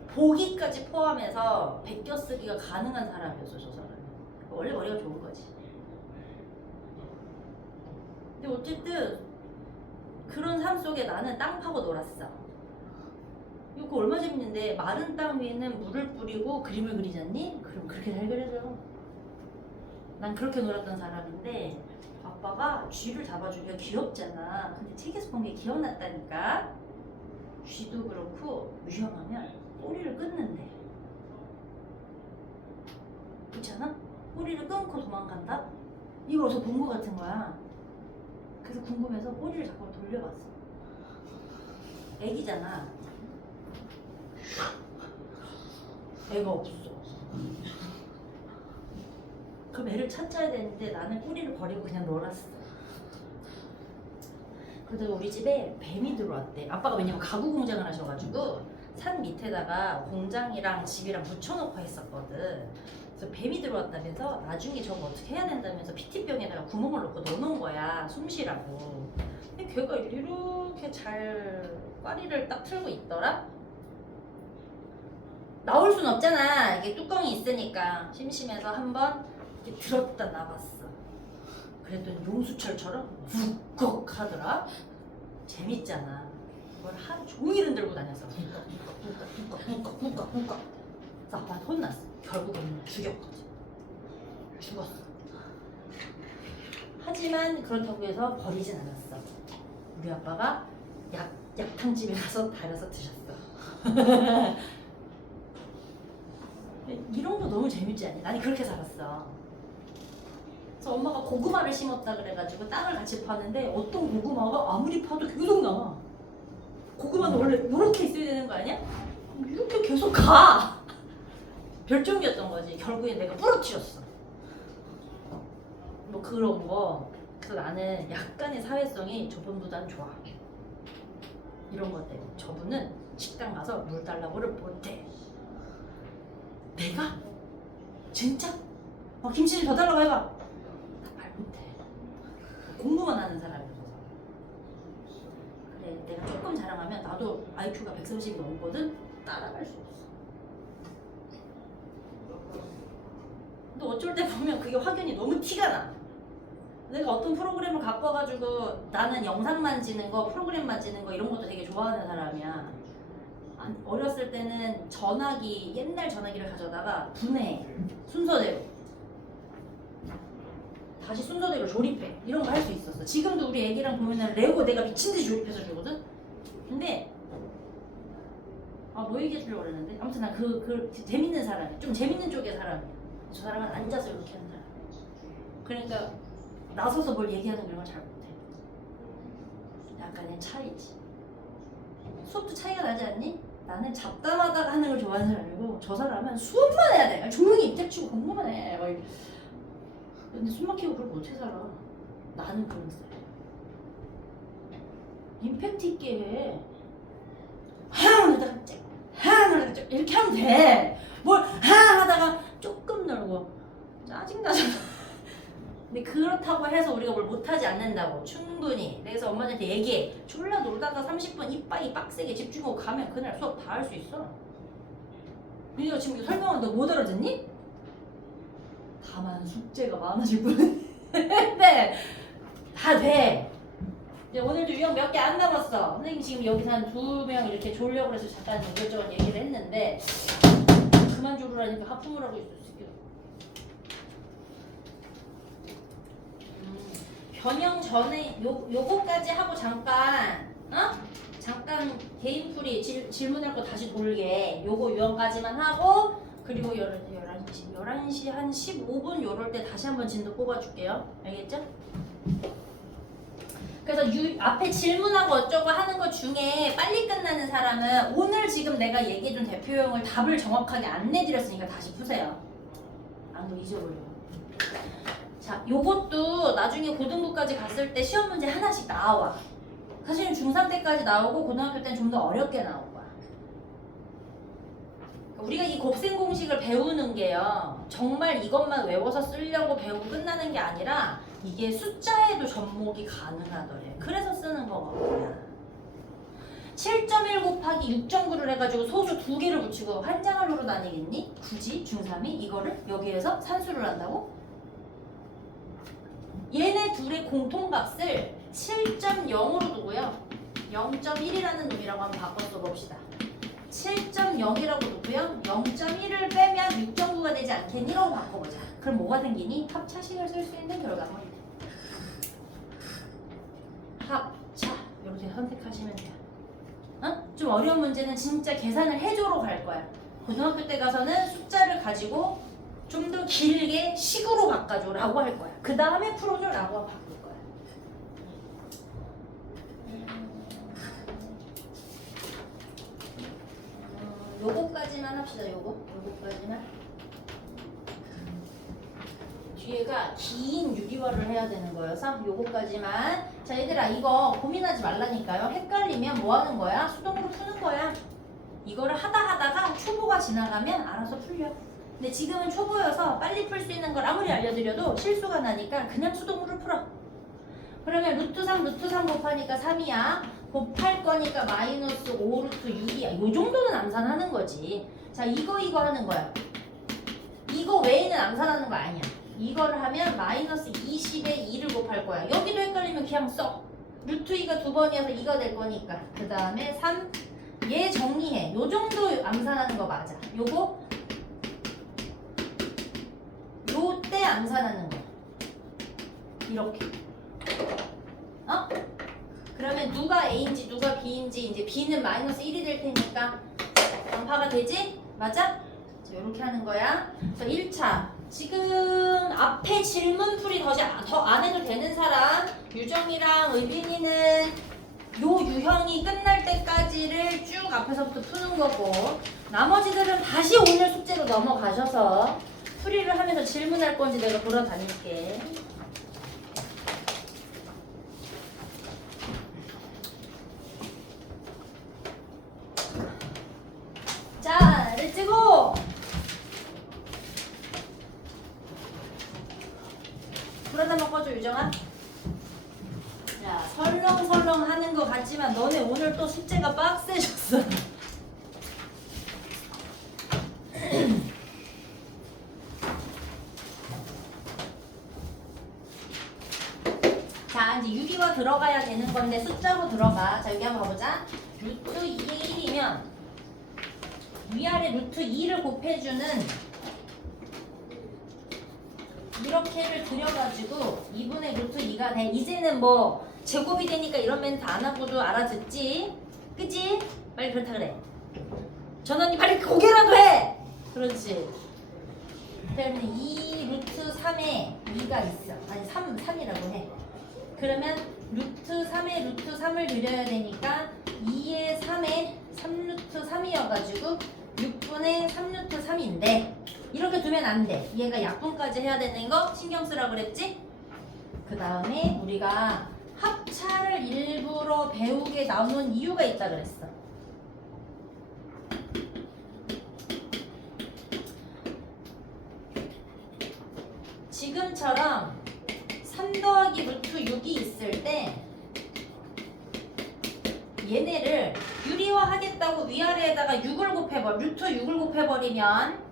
보기까지 포함해서 베껴쓰기가 가능한 사람이었어. 저 사람이. 원래 머리가 좋은 거지. 근데 어쨌든 그런 삶 속에 나는 땅 파고 놀았어. 이거 얼마 재밌는데 마른 땅 위에는 물을 뿌리고 그림을 그리잖니? 그럼 그렇게 잘 그려져. 난 그렇게 놀았던 사람인데 아빠가 쥐를 잡아주기가 귀엽잖아. 근데 책에서 본 게 기억났다니까. 쥐도 그렇고 위험하면 꼬리를 끊는데. 그렇잖아? 꼬리를 끊고 도망간다? 이걸 어디서 본 거 같은 거야. 그래서 궁금해서 꼬리를 자꾸 돌려봤어. 애기잖아. 애가 없어. 그럼 애를 찾아야 되는데 나는 꼬리를 버리고 그냥 놀았어. 그러다가 우리 집에 뱀이 들어왔대. 아빠가 왜냐면 가구 공장을 하셔가지고 산 밑에다가 공장이랑 집이랑 붙여놓고 했었거든. 그래서 뱀이 들어왔다면서 나중에 저거 어떻게 해야 된다면서 PT병에다가 구멍을 넣고 넣어놓은 거야. 숨 쉬라고. 근데 걔가 이렇게 잘 꼬리를 딱 틀고 있더라. 나올 순 없잖아. 이게 뚜껑이 있으니까. 심심해서 한번 이렇게 들었다 나봤어. 그랬더니 용수철처럼 훅곡 하더라. 재밌잖아. 그걸 하루 종일은 들고 다녔어. 훅곡. 그래서 아빠한테 혼났어. 결국은 죽였거든. 죽었어. 하지만 그렇다고 해서 버리진 않았어. 우리 아빠가 약탕집에 가서 달여서 드셨어. 이런 거 너무 재밌지 않니? 나는 그렇게 살았어. 그래서 엄마가 고구마를 심었다 그래가지고 땅을 같이 파는데 어떤 고구마가 아무리 파도 계속 나와. 고구마는 원래 이렇게 있어야 되는 거 아니야? 이렇게 계속 가. 별종이었던 거지. 결국엔 내가 부러뜨렸어. 뭐 그런 거. 그래서 나는 약간의 사회성이 저분보단 좋아. 이런 것 때문에. 저분은 식당 가서 물 달라고를 못해. 내가? 진짜? 김치 좀 더 달라고 해봐. 나 말 못해. 공부만 하는 사람이어서. 그래, 내가 조금 자랑하면 나도 IQ가 130이 넘거든? 따라갈 수 없어. 근데 어쩔 때 보면 그게 확연히 너무 티가 나. 내가 어떤 프로그램을 갖고 와가지고 나는 영상 만지는 거, 프로그램 만지는 거 이런 것도 되게 좋아하는 사람이야. 어렸을 때는 전화기, 옛날 전화기를 가져다가 분해, 순서대로 다시 순서대로 조립해. 이런 거 할 수 있었어. 지금도 우리 애기랑 보면은 레고 내가 미친듯이 조립해서 주거든? 근데 뭐 얘기해 주려고 그랬는데 아무튼 난 재밌는 사람이야. 좀 재밌는 쪽의 사람이야. 저 사람은 앉아서 이렇게 하는 사람. 그러니까 나서서 뭘 얘기하는 그런 걸 잘 못해. 약간의 차이지. 수업도 차이가 나지 않니? 나는 잡담하다가 하는 걸 좋아하는 사람이고 저 사람은 수업만 해야 돼. 조용히 입 닥치고 공부만 해. 막 이렇게. 근데 숨 막히고 그러면 어떻게 살아? 나는 그런 스타일. 임팩트 있게 해. 하다가 하다가 이렇게 하면 돼. 뭘 하다가 조금 놀고 짜증나잖아. 근데 그렇다고 해서 우리가 뭘 못하지 않는다고. 충분히. 그래서 엄마한테 얘기해. 졸라 놀다가 30분 이빨이 빡세게 집중하고 가면 그날 수업 다 할 수 있어. 네가 지금 이거 설명하는데 못 알아듣니? 다만 숙제가 많아질 뿐인데 다 돼. 이제 오늘도 유형 몇 개 안 남았어. 선생님 지금 여기서 한 2명 이렇게 졸려고 해서 잠깐 이것저것 얘기를 했는데 그만 졸으라니까 하품을 하고 있어. 변형 전에 요거까지 하고 잠깐 잠깐 개인풀이 질문할 거 다시 돌게. 요거 유형까지만 하고 그리고 11시 한 15분 요럴 때 다시 한번 진도 뽑아줄게요. 알겠죠? 그래서 앞에 질문하고 어쩌고 하는 것 중에 빨리 끝나는 사람은 오늘 지금 내가 얘기해준 대표형을 답을 정확하게 안 내드렸으니까 다시 푸세요. 안 그러면 잊어버려요. 자, 요것도 나중에 고등부까지 갔을 때 시험 문제 하나씩 나와. 사실은 중3 때까지 나오고 고등학교 때는 좀 더 어렵게 나올 거야. 우리가 이 곱셈 공식을 배우는 게요. 정말 이것만 외워서 쓰려고 배우고 끝나는 게 아니라 이게 숫자에도 접목이 가능하더래. 그래서 쓰는 거거든요. 7.1 곱하기 6.9를 해가지고 소수 2개를 붙이고 환장하러 다니겠니? 굳이 중3이 이거를 여기에서 산수를 한다고? 얘네 둘의 공통값을 7.0으로 두고요. 0.1이라는 놈이라고 한번 바꿔 써봅시다. 7.0이라고 두고요. 0.1을 빼면 6.9가 되지 않겠니라고 바꿔보자. 그럼 뭐가 생기니? 합차식을 쓸 수 있는 결과물이다. 합차 이렇게 선택하시면 돼요. 좀 어려운 문제는 진짜 계산을 해줘로 갈 거야. 고등학교 때 가서는 숫자를 가지고 좀 더 길게 식으로 바꿔줘라고 할 거야. 그 다음에 풀어줘라고 바꿀 거야. 요거까지만 합시다. 요거까지만. 뒤에가 긴 유리화를 해야 되는 거여서 요거까지만. 자, 얘들아 이거 고민하지 말라니까요. 헷갈리면 뭐 하는 거야? 수동으로 푸는 거야. 이거를 하다가 초보가 지나가면 알아서 풀려. 근데 지금은 초보여서 빨리 풀 수 있는 걸 아무리 알려드려도 실수가 나니까 그냥 수동으로 풀어. 그러면 루트 3 곱하니까 3이야. 곱할 거니까 마이너스 5 루트 6이야. 요 정도는 암산하는 거지. 자, 이거 하는 거야. 이거 외에는 암산하는 거 아니야. 이거를 하면 마이너스 20에 2를 곱할 거야. 여기도 헷갈리면 그냥 써. 루트 2가 2번이어서 2가 될 거니까. 그 다음에 3. 얘 정리해. 요 정도 암산하는 거 맞아. 요거 요때 암산하는 거야. 이렇게. 그러면 누가 A인지 누가 B인지 이제 B는 마이너스 1이 될 테니까 반파가 되지? 맞아? 자, 요렇게 하는 거야. 그래서 1차. 지금 앞에 질문풀이 더 안 해도 되는 사람 유정이랑 의빈이는 요 유형이 끝날 때까지를 쭉 앞에서부터 푸는 거고 나머지들은 다시 오늘 숙제로 넘어가셔서 풀이를 하면서 질문할 건지 내가 돌아다닐게. 자, 렛츠고! 불 하나만 꺼줘, 유정아. 야, 설렁설렁 하는 거 같지만 너네 오늘 또 숙제가 빡세졌어. 자, 이제 유기가 들어가야 되는 건데 숫자로 들어가. 자, 여기 한번 가보자. 루트 2의 1이면 위아래 루트 2를 곱해주는 이렇게를 들여가지고 2분의 루트 2가 돼. 이제는 뭐 제곱이 되니까 이런 멘트 안 하고도 알아듣지? 그치? 빨리 그렇다 그래. 전원이 빨리 고개라도 해! 그렇지. 그러면 2 루트 3에 2가 있어. 아니 3이라고 해. 그러면 루트 3에 루트 3을 들여야 되니까 2에 3에 3루트 3이어가지고 6분의 3루트 3인데 이렇게 두면 안 돼. 얘가 약분까지 해야 되는 거 신경 쓰라 그랬지? 그 다음에 우리가 합차를 일부러 배우게 나오는 이유가 있다 그랬어. 지금처럼 3 더하기 루트 6이 있을 때 얘네를 유리화 하겠다고 위아래에다가 6을 곱해버려 루트 6을 곱해버리면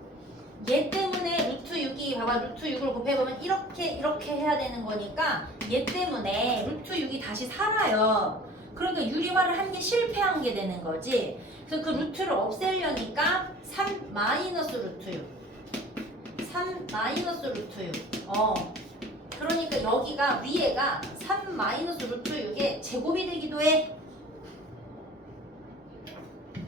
얘 때문에 루트 6이 봐봐 루트 6을 곱해보면 이렇게 해야 되는 거니까 얘 때문에 루트 6이 다시 살아요. 그러니까 유리화를 한 게 실패한 게 되는 거지. 그래서 그 루트를 없애려니까 3 마이너스 루트 6 3 마이너스 루트 6 그러니까 여기가 위에가 3 마이너스 루트 6의 제곱이 되기도 해.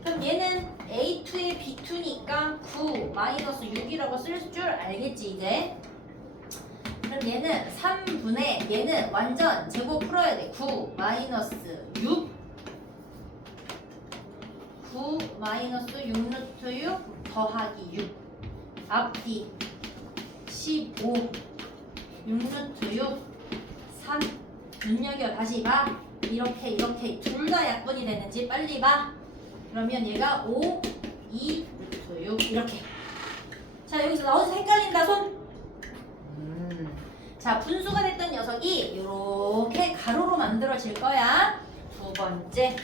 그럼 얘는 A2의 B2니까 9 마이너스 6이라고 쓸 줄 알겠지 이제. 그럼 얘는 3분의 얘는 완전 제곱 풀어야 돼. 9 마이너스 6 9 마이너스 6 루트 6 더하기 6 앞뒤 15 6 루트 6 3 눈여겨 다시 봐. 이렇게 둘 다 약분이 되는지 빨리 봐. 그러면 얘가 5, 2, 루트 6 이렇게. 자 여기서 나와서 헷갈린다 손. 자 분수가 됐던 녀석이 이렇게 가로로 만들어질 거야. 두 번째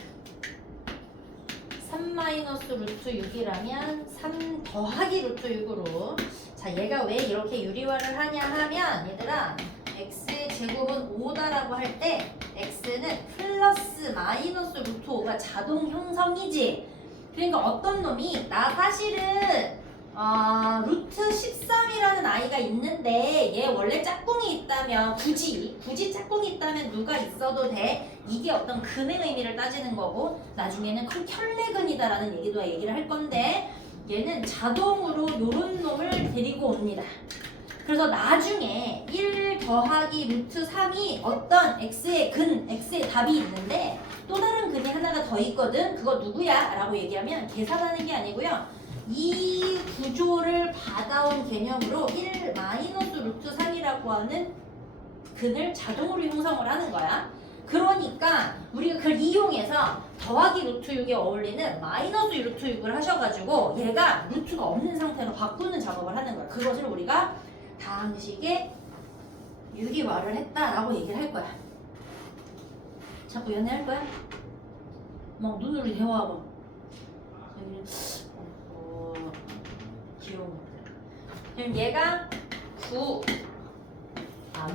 3 마이너스 루트 6이라면 3 더하기 루트 6으로. 자 얘가 왜 이렇게 유리화를 하냐 하면 얘들아 x의 제곱은 5다라고 할 때 x는 플러스 마이너스 루트 5가 자동 형성이지. 그러니까 어떤 놈이 나 사실은 루트 13이라는 아이가 있는데 얘 원래 짝꿍이 있다면 굳이 짝꿍이 있다면 누가 있어도 돼. 이게 어떤 근의 의미를 따지는 거고 나중에는 혈내근이다라는 얘기를 할 건데 얘는 자동으로 요런 놈을 데리고 옵니다. 그래서 나중에 1 더하기 루트 3이 어떤 x의 x의 답이 있는데 또 다른 근이 하나가 더 있거든. 그거 누구야? 라고 얘기하면 계산하는 게 아니고요. 이 구조를 받아온 개념으로 1 마이너스 루트 3이라고 하는 근을 자동으로 형성을 하는 거야. 그러니까 우리가 그걸 이용해서 더하기 루트 6에 어울리는 마이너스 루트 6을 하셔가지고 얘가 루트가 없는 상태로 바꾸는 작업을 하는 거야. 그것을 우리가 다항식에 유리화를 했다라고 얘기를 할 거야. 자꾸 연애할 거야? 막 눈으로 대화하고 귀여워. 그럼 얘가 9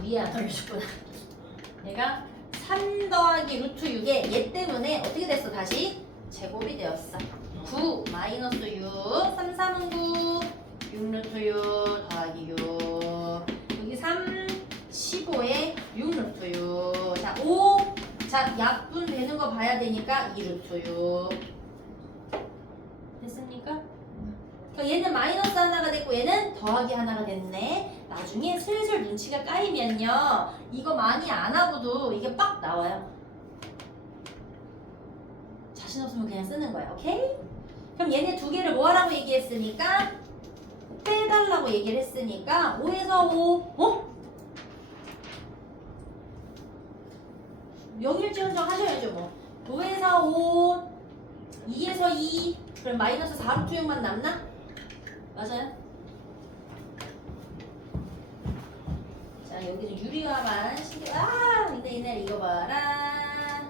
위에 안 떨어졌구나. 얘가 3 더하기 루트 6에 얘 때문에 어떻게 됐어? 다시 제곱이 되었어. 9 마이너스 6 3, 3은 9 6 루트 6 더하기 6 여기 3 15에 6 루트 6 자 5 자 약분 되는 거 봐야 되니까 2 루트 6 됐습니까? 그러니까 얘는 마이너스 하나가 됐고 얘는 더하기 하나가 됐네. 나중에 슬슬 눈치가 까이면요 이거 많이 안 하고도 이게 빡 나와요. 자신 없으면 그냥 쓰는 거야. 오케이? 그럼 얘네 두 개를 뭐 하라고 얘기했으니까 빼달라고 얘기를 했으니까 5에서 5 영일지원정 하셔야죠 뭐. 5에서 5 2에서 2 그럼 마이너스 4루트 6만 남나? 맞아요? 자 여기서 유리화만 신경 이네 이거 봐라.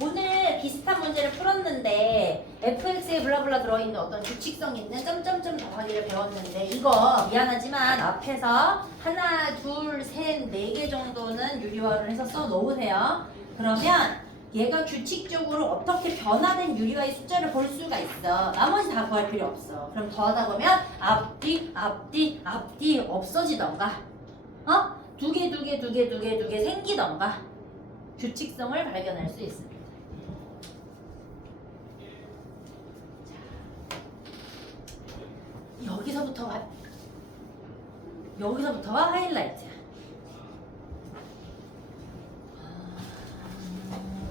오늘 비슷한 문제를 풀었는데 fx에 블라블라 들어있는 어떤 규칙성 있는 점점점 더하기를 배웠는데 이거 미안하지만 앞에서 하나 둘 셋 네 개 정도는 유리화를 해서 써놓으세요. 그러면 얘가 규칙적으로 어떻게 변화된 유리화의 숫자를 볼 수가 있어. 나머지 다 구할 필요 없어. 그럼 더하다 보면 앞뒤 없어지던가 두 개 생기던가 규칙성을 발견할 수 있습니다. 여기서부터가 하이라이트야.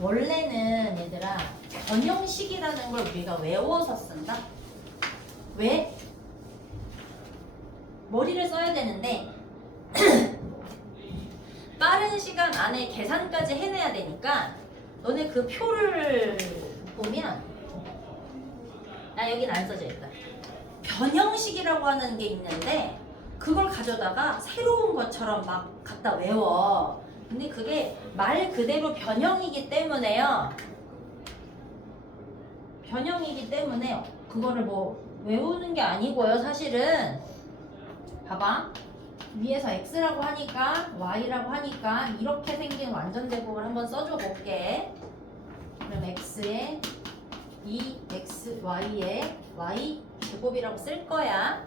원래는 얘들아 변형식이라는 걸 우리가 외워서 쓴다. 왜? 머리를 써야 되는데 빠른 시간 안에 계산까지 해내야 되니까 너네 그 표를 보면 여긴 안 써져 있다. 변형식이라고 하는 게 있는데 그걸 가져다가 새로운 것처럼 막 갖다 외워. 근데 그게 말 그대로 변형이기 때문에요. 변형이기 때문에 그거를 뭐 외우는 게 아니고요. 사실은 봐봐. 위에서 x라고 하니까 y라고 하니까 이렇게 생긴 완전제곱을 한번 써줘 볼게. 그럼 x에 2xy에 y 제곱이라고 쓸 거야.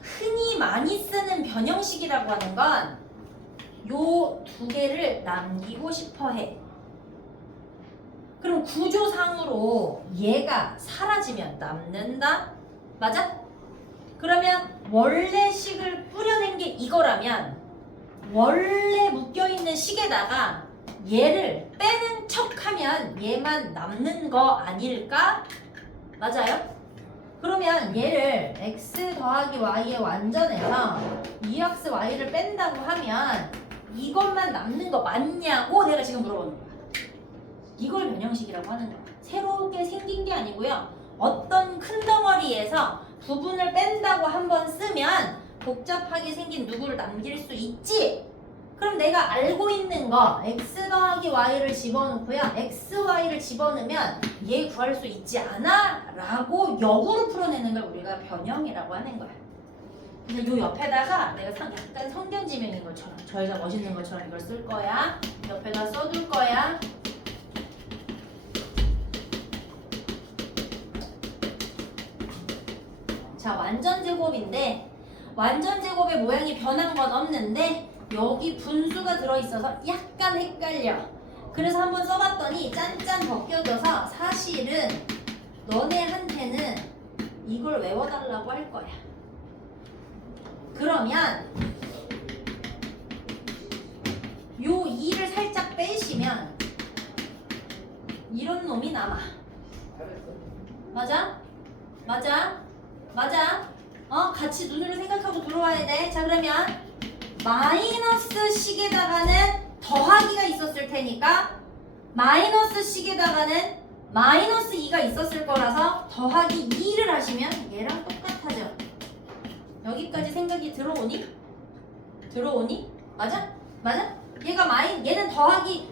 흔히 많이 쓰는 변형식이라고 하는 건 요 두 개를 남기고 싶어 해. 그럼 구조상으로 얘가 사라지면 남는다? 맞아? 그러면 원래 식을 뿌려낸 게 이거라면 원래 묶여있는 식에다가 얘를 빼는 척하면 얘만 남는 거 아닐까? 맞아요? 그러면 얘를 x 더하기 y의 완전에서 2xy를 뺀다고 하면 이것만 남는 거 맞냐고 내가 지금 물어보는 거야. 이걸 변형식이라고 하는 거야. 새롭게 생긴 게 아니고요. 어떤 큰 덩어리에서 부분을 뺀다고 한번 쓰면 복잡하게 생긴 누구를 남길 수 있지? 그럼 내가 알고 있는 거 x 더하기 y를 집어넣고요. xy를 집어넣으면 얘 구할 수 있지 않아? 라고 역으로 풀어내는 걸 우리가 변형이라고 하는 거야. 근데 요 옆에다가 내가 약간 성견지명인 것처럼 저희가 멋있는 것처럼 이걸 쓸 거야. 옆에다 써둘 거야. 자, 완전제곱인데 완전제곱의 모양이 변한 건 없는데 여기 분수가 들어있어서 약간 헷갈려. 그래서 한번 써봤더니 짠짠 벗겨져서 사실은 너네한테는 이걸 외워달라고 할 거야. 그러면 요 2를 살짝 빼시면 이런 놈이 남아. 맞아? 맞아? 맞아? 같이 눈으로 생각하고 들어와야 돼. 자, 그러면 마이너스 식에다가는 더하기가 있었을 테니까 마이너스 식에다가는 마이너스 2가 있었을 거라서 더하기 2를 하시면 얘랑 똑같아져. 여기까지 생각이 들어오니? 들어오니? 맞아? 맞아? 얘는 더하기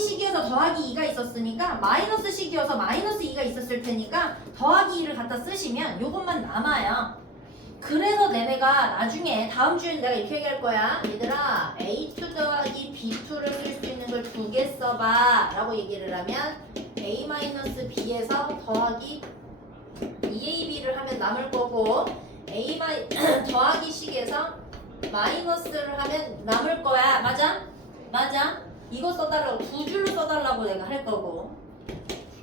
식이어서 더하기 2가 있었으니까 마이너스 식이어서 마이너스 2가 있었을 테니까 더하기 2를 갖다 쓰시면 요것만 남아요. 그래서 내가 나중에 다음 주에 내가 이렇게 얘기할 거야. 얘들아 A2 더하기 B2를 쓸 수 있는 걸 두 개 써봐 라고 얘기를 하면 A-B에서 더하기 2AB를 하면 남을 거고 더하기 식에서 마이너스를 하면 남을 거야. 맞아? 맞아? 이거 써달라고 두 줄로 써달라고 내가 할 거고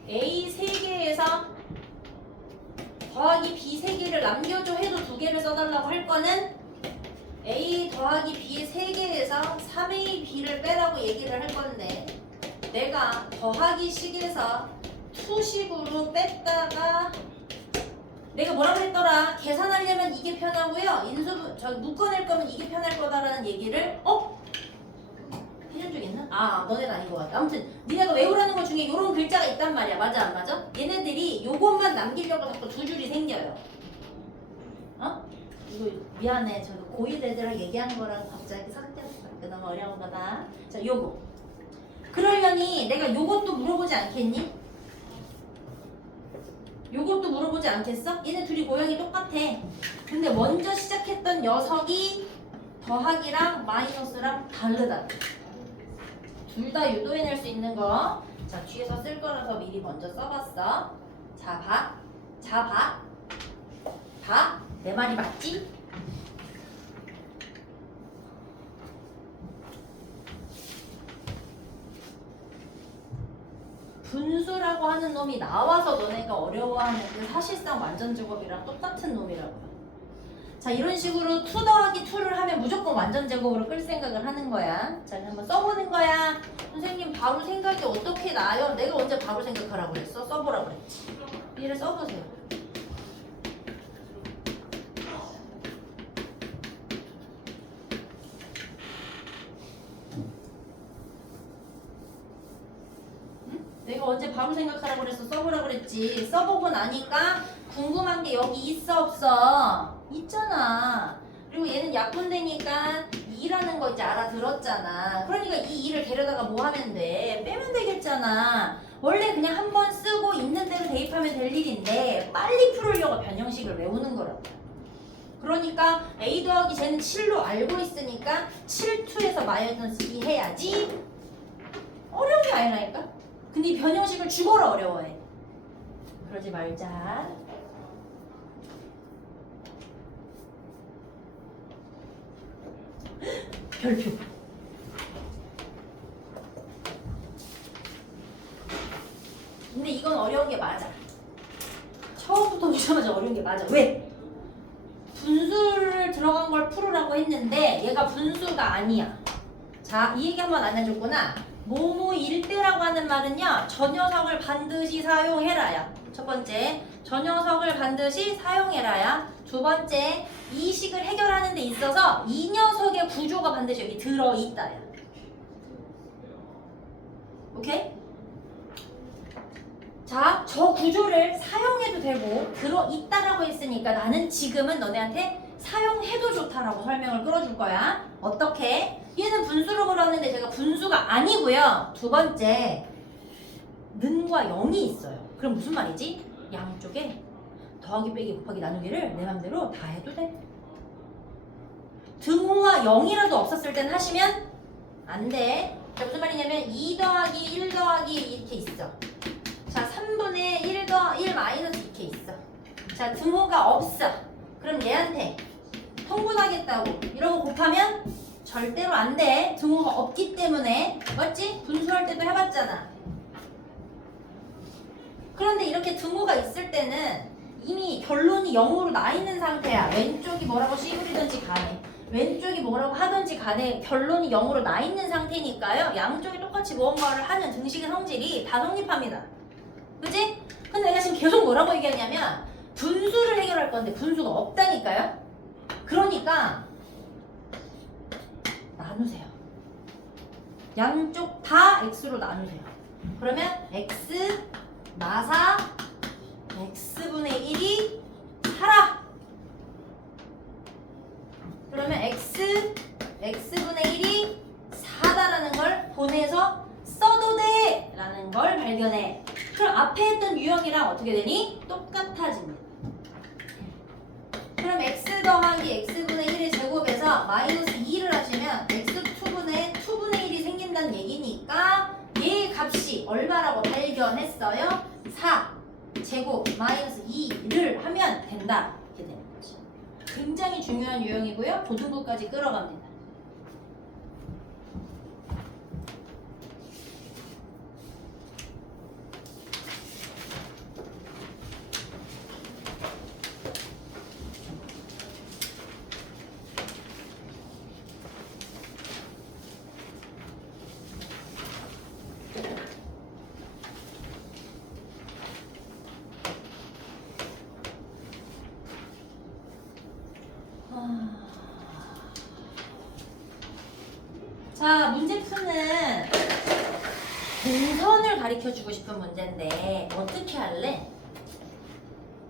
A 3개에서 더하기 B 3개를 남겨줘 해도 두 개를 써달라고 할 거는 A 더하기 B 3개에서 3AB를 빼라고 얘기를 할 건데 내가 더하기 식에서 투식으로 뺐다가 내가 뭐라고 했더라? 계산하려면 이게 편하고요. 묶어낼 거면 이게 편할 거다라는 얘기를 해준 적 있나? 너네는 아닌 것 같아. 아무튼 니네가 외우라는 것 중에 이런 글자가 있단 말이야. 맞아 안 맞아? 얘네들이 요것만 남기려고 자꾸 두 줄이 생겨요. 이거 미안해. 저도 고1 애들하고 얘기하는 거랑 갑자기 삭제했어. 너무 어려운 거다. 자, 요거. 그러려니 내가 요것도 물어보지 않겠니? 요것도 물어보지 않겠어? 얘네 둘이 모양이 똑같아. 근데 먼저 시작했던 녀석이 더하기랑 마이너스랑 다르다. 둘 다 유도해낼 수 있는 거. 자, 뒤에서 쓸 거라서 미리 먼저 써봤어. 자, 봐. 자, 봐. 봐. 내 말이 맞지? 분수라고 하는 놈이 나와서 너네가 어려워하는데 사실상 완전제곱이랑 똑같은 놈이라고요. 자, 이런 식으로 2 더하기 2를 하면 무조건 완전 제곱으로 끌 생각을 하는 거야. 자, 한번 써보는 거야. 선생님 바로 생각이 어떻게 나요? 내가 언제 바로 생각하라고 그랬어? 써보라고 그랬지. 얘를 써보세요. 응? 내가 언제 바로 생각하라고 그랬어? 써보라고 그랬지. 써보고 나니까 궁금한 게 여기 있어 없어? 있잖아. 그리고 얘는 약분되니까 2라는 거 이제 알아들었잖아. 그러니까 이 2를 데려다가 뭐 하면 돼? 빼면 되겠잖아. 원래 그냥 한 번 쓰고 있는 대로 대입하면 될 일인데 빨리 풀으려고 변형식을 외우는 거라고. 그러니까 a 더하기 쟤는 7로 알고 있으니까 7,2에서 마이너스 2 해야지. 어려운 게 아니라니까? 근데 이 변형식을 죽어라 어려워해. 그러지 말자. 별표. 근데 이건 어려운 게 맞아. 처음부터 보자마자 어려운 게 맞아. 왜? 분수를 들어간 걸 풀으라고 했는데 얘가 분수가 아니야. 자, 이 얘기 한번 안 해줬구나. 뭐뭐일 때라고 하는 말은요, 저 녀석을 반드시 사용해라야. 첫 번째, 저 녀석을 반드시 사용해라야. 두 번째, 이 식을 해결하는 데 있어서 이 녀석의 구조가 반드시 여기 들어있다야. 오케이? 자, 저 구조를 사용해도 되고 들어있다라고 했으니까 나는 지금은 너네한테 사용해도 좋다라고 설명을 끌어줄 거야. 어떻게? 얘는 분수로 그렸는데 제가 분수가 아니고요. 두 번째, 는과 0이 있어요. 그럼 무슨 말이지? 양쪽에 더하기 빼기 곱하기 나누기를 내 맘대로 다 해도 돼. 등호가 0이라도 없었을 땐 하시면 안 돼. 자, 무슨 말이냐면 2 더하기 1 더하기 이렇게 있어. 자, 3분의 1 마이너스 이렇게 있어. 자, 등호가 없어. 그럼 얘한테 통분하겠다고 이러고 곱하면 절대로 안 돼. 등호가 없기 때문에. 맞지? 분수할 때도 해봤잖아. 그런데 이렇게 등호가 있을 때는 이미 결론이 0으로 나 있는 상태야. 왼쪽이 뭐라고 씨부리든지 간에 왼쪽이 뭐라고 하든지 간에 결론이 0으로 나 있는 상태니까요. 양쪽이 똑같이 무언가를 하는 등식의 성질이 다 성립합니다. 그치? 근데 내가 지금 계속 뭐라고 얘기하냐면 분수를 해결할 건데 분수가 없다니까요. 그러니까 나누세요. 양쪽 다 x로 나누세요. 그러면 x 마사 x분의 1이 4라. 그러면 x분의 1이 4다라는 걸 보내서 써도 돼! 라는 걸 발견해. 그럼 앞에 했던 유형이랑 어떻게 되니? 똑같아집니다. 그럼 x 더하기 x분의 1의 제곱에서 마이너스 2를 하시면 x2분의 1이 생긴다는 얘기니까 얘의 값이 얼마라고 발견했어요? 4 제곱 마이너스 2를 하면 된다. 이렇게 되는 거지. 굉장히 중요한 유형이고요. 고등부까지 끌어갑니다. 자, 문제 푸는 동선을 가르쳐주고 싶은 문제인데 어떻게 할래?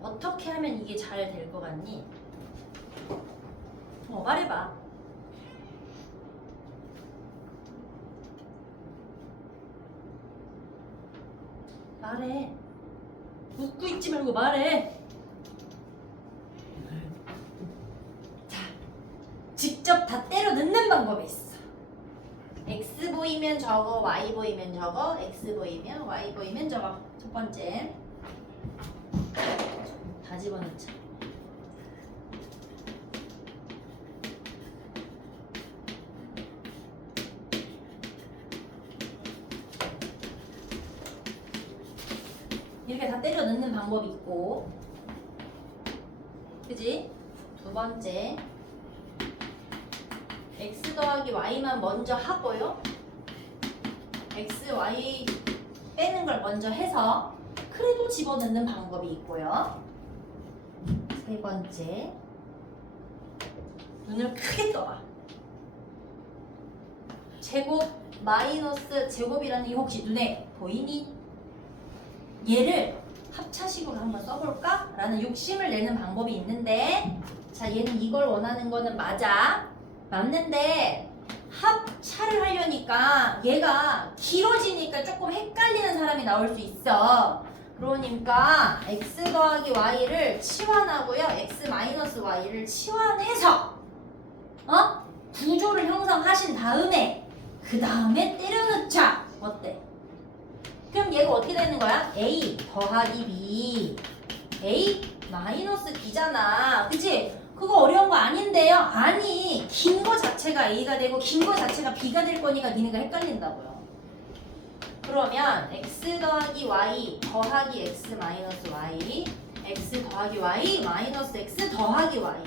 어떻게 하면 이게 잘 될 것 같니? 말해봐. 말해. 웃고 있지 말고 말해. 자, 직접 다 때려 넣는 방법이 있어. x 보이면 저거, y 보이면 저거, x 보이면 y 보이면 저거. 첫 번째 다 집어넣자. 이렇게 다 때려 넣는 방법이 있고, 그지? 두 번째 x 더하기 y만 먼저 하고요. x, y 빼는 걸 먼저 해서 그래도 집어넣는 방법이 있고요. 세 번째, 눈을 크게 떠봐. 제곱 마이너스 제곱이라는 게 혹시 눈에 보이니? 얘를 합차식으로 한번 써볼까? 라는 욕심을 내는 방법이 있는데, 자, 얘는 이걸 원하는 거는 맞는데 합차를 하려니까 얘가 길어지니까 조금 헷갈리는 사람이 나올 수 있어. 그러니까 x 더하기 y를 치환하고요, x 마이너스 y를 치환해서 구조를 형성하신 다음에 그 다음에 때려 넣자. 어때? 그럼 얘가 어떻게 되는 거야? a 더하기 b a 마이너스 b잖아. 그치? 그거 어려운 거 아닌데요? 아니, 긴 거 자체가 a가 되고 긴 거 자체가 b가 될 거니까 니네가 헷갈린다고요. 그러면 x 더하기 y 더하기 x 마이너스 y, x 더하기 y 마이너스 x 더하기 y.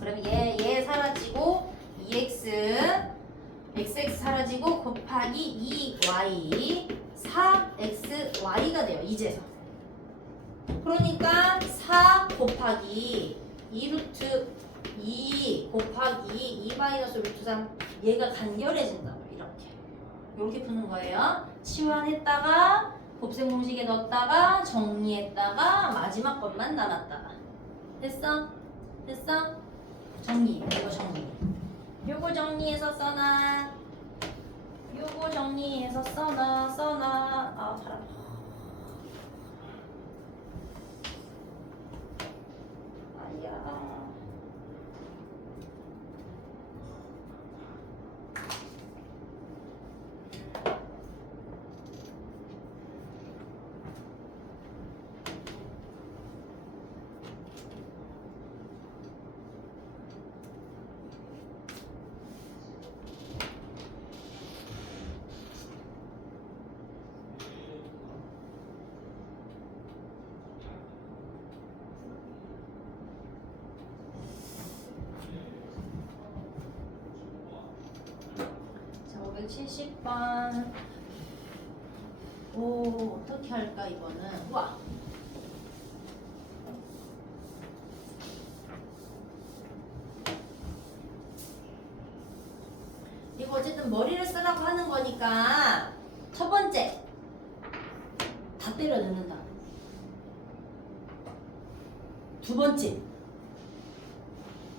그러면 얘 사라지고 2x, xx 사라지고 곱하기 2y, 4xy가 돼요. 이제서. 그러니까 4 곱하기 2루트 2 곱하기 2 마이너스 루트 3, 얘가 간결해진다고. 이렇게 푸는 거예요. 치환했다가 곱셈 공식에 넣었다가 정리했다가 마지막 것만 남았다가. 됐어? 됐어? 정리. 이거 정리. 요거 정리해서 써놔. 요거 정리해서 써놔. 아, 바람. 아야. 자, 570번. 오, 어떻게 할까 이거는. 우와. 이거 어쨌든 머리를 쓰라고 하는 거니까 첫 번째 다 때려 넣는다. 두 번째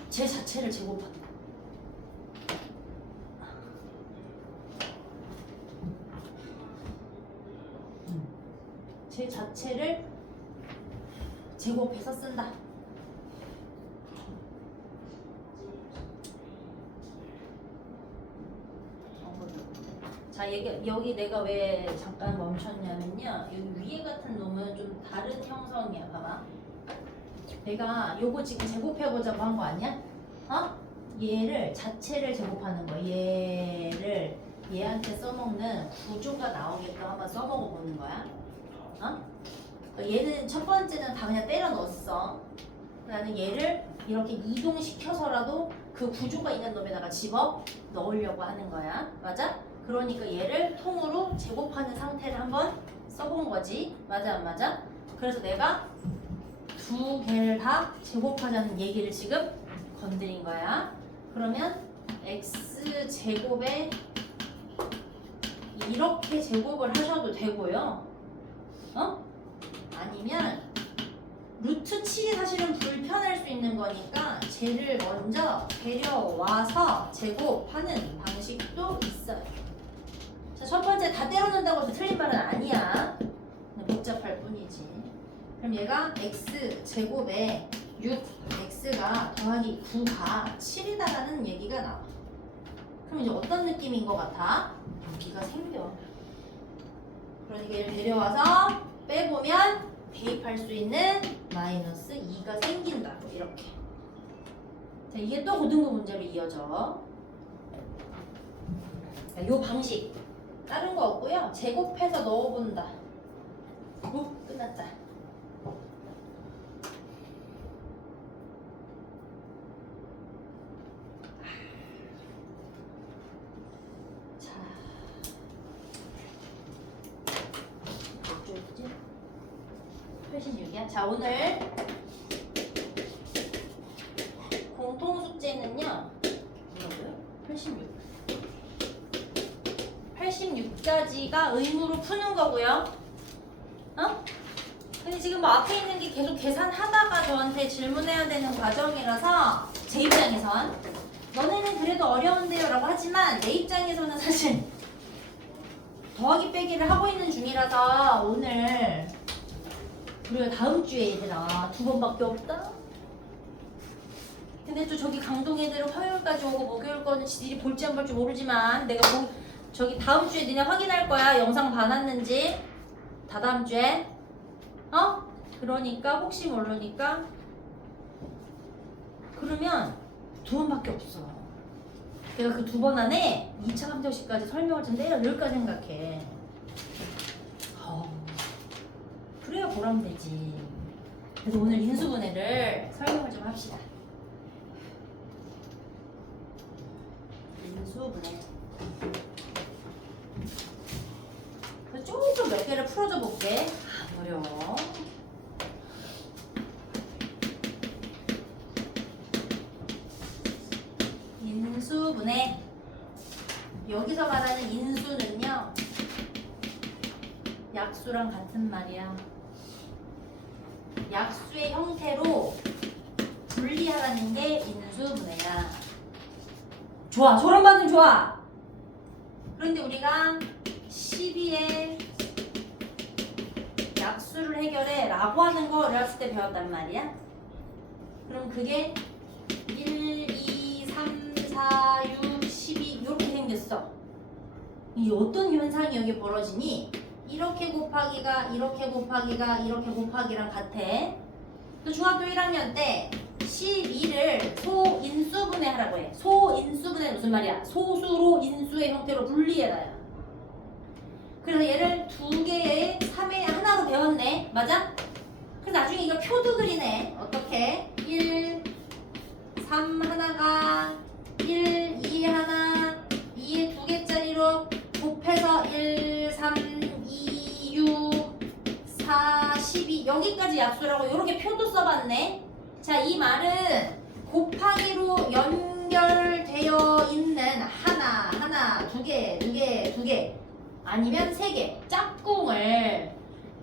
제 자체를 제곱한다. 제 자체를 제곱해서 쓴다. 자, 여기 내가 왜 잠깐 멈췄냐면요. 여기 위에 같은 놈은 좀 다른 형성이야. 봐봐. 내가 요거 지금 제곱해보자고 한 거 아니야? 얘를 자체를 제곱하는 거. 얘를 얘한테 써먹는 구조가 나오게끔 한번 써먹어 보는 거야. 얘는 첫 번째는 다 그냥 때려 넣었어. 나는 얘를 이렇게 이동시켜서라도 그 구조가 있는 놈에다가 집어 넣으려고 하는 거야. 맞아? 그러니까 얘를 통으로 제곱하는 상태를 한번 써본 거지. 맞아 안 맞아? 그래서 내가 두 개를 다 제곱하자는 얘기를 지금 건드린 거야. 그러면 x제곱에 이렇게 제곱을 하셔도 되고요. 아니면 루트 7이 사실은 불편할 수 있는 거니까 쟤를 먼저 데려와서 제곱하는 방식도 있어요. 자, 첫 번째 다 때려 넣는다고 해서 틀린 말은 아니야. 그냥 복잡할 뿐이지. 그럼 얘가 x제곱에 6x가 더하기 9가 7이다라는 얘기가 나와. 그럼 이제 어떤 느낌인 것 같아? 여기가 생겨. 그러니까 얘를 데려와서 빼보면 대입할 수 있는 마이너스 2가 생긴다고. 이렇게. 자, 이게 또 고등부 문제로 이어져. 자, 요 방식 다른 거 없고요. 제곱해서 넣어본다. 끝났다. 얘기야. 자, 오늘 공통 숙제는요. 뭐라고요? 86. 86까지가 의무로 푸는 거고요. 어? 근데 지금 뭐 앞에 있는 게 계속 계산하다가 저한테 질문해야 되는 과정이라서 제 입장에선 너네는 그래도 어려운데요 라고 하지만 내 입장에서는 사실 더하기 빼기를 하고 있는 중이라서 오늘 우리가 다음 주에 얘들아 2번밖에 없다? 근데 또 저기 강동 애들은 화요일까지 오고 목요일 거는 지들이 볼지 안 볼지 모르지만 내가 저기 다음 주에 니네 확인할 거야. 영상 봐놨는지. 다다음 주에. 어? 그러니까 혹시 모르니까 그러면 2번밖에 없어. 내가 그 2번 안에 2차 방정식까지 설명을 좀 내려놓을까 생각해. 그래야 보람되지. 그래서 오늘 인수분해를 설명을 좀 합시다. 인수분해. 조금 몇 개를 풀어줘 볼게. 어려워. 인수분해. 여기서 말하는 인수는요, 약수랑 같은 말이야. 약수의 형태로 분리하라는 게 인수분해야. 좋아, 저런 반응 좋아. 그런데 우리가 12의 약수를 해결해 라고 하는 거 어렸을 때 배웠단 말이야. 그럼 그게 1, 2, 3, 4, 6, 12 이렇게 생겼어. 이 어떤 현상이 여기 벌어지니? 이렇게 곱하기가 이렇게 곱하기가 이렇게 곱하기랑 같아. 또 중학교 1학년 때 12를 소인수분해 하라고 해. 소인수분해 무슨 말이야? 소수로 인수의 형태로 분리해라요. 그래서 얘를 2개의 3의 하나로 배웠네. 맞아? 그래서 나중에 이거 표도 그리네. 어떻게? 1, 3 하나가 1, 2 하나 2의 2개짜리로 곱해서 1, 3, 2, 6, 4, 12 여기까지 약수라고 이렇게 표도 써봤네. 자, 이 말은 곱하기로 연결되어 있는 하나, 2개 아니면 3개 짝꿍을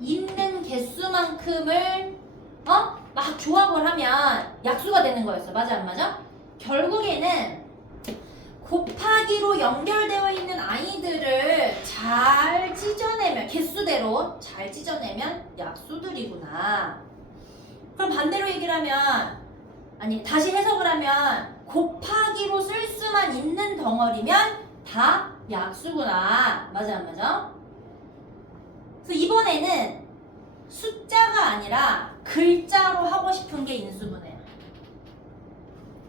있는 개수만큼을 막 조합을 하면 약수가 되는 거였어. 맞아 안 맞아? 결국에는 곱하기로 연결되어 있는 아이들을 잘 찢어내면 개수대로 잘 찢어내면 약수들이구나. 그럼 반대로 얘기를 하면 다시 해석을 하면 곱하기로 쓸 수만 있는 덩어리면 다 약수구나. 맞아 안 맞아? 그래서 이번에는 숫자가 아니라 글자로 하고 싶은 게 인수분해야.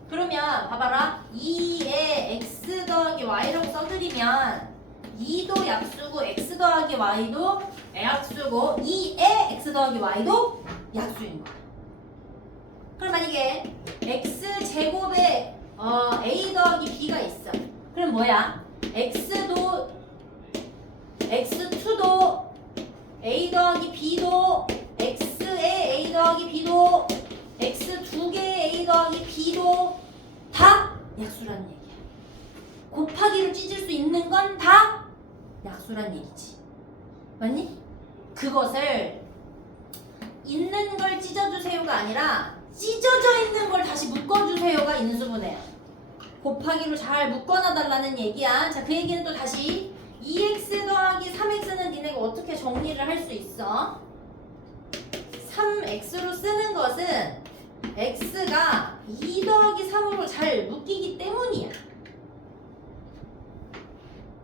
그러면 봐봐라. 2에 x 더하기 y라고 써드리면 2도 약수고 x 더하기 y도 약수고 2에 x 더하기 y도 약수인 거야. 그럼 만약에 x제곱에 a 더하기 b가 있어. 그럼 뭐야? x2도 a 더하기 b도 x에 a 더하기 b도 x 2개의 a 더하기 b도 다 약수라는 얘기야. 곱하기로 찢을 수 있는 건 다 약수라는 얘기지. 맞니? 그것을 있는 걸 찢어주세요가 아니라 찢어져 있는 걸 다시 묶어주세요가 인수분해야. 곱하기로 잘 묶어놔달라는 얘기야. 자, 그 얘기는 또 다시 2x 더하기 3x는 니네가 어떻게 정리를 할 수 있어? 3x로 쓰는 것은 x가 2 더하기 3으로 잘 묶이기 때문이야.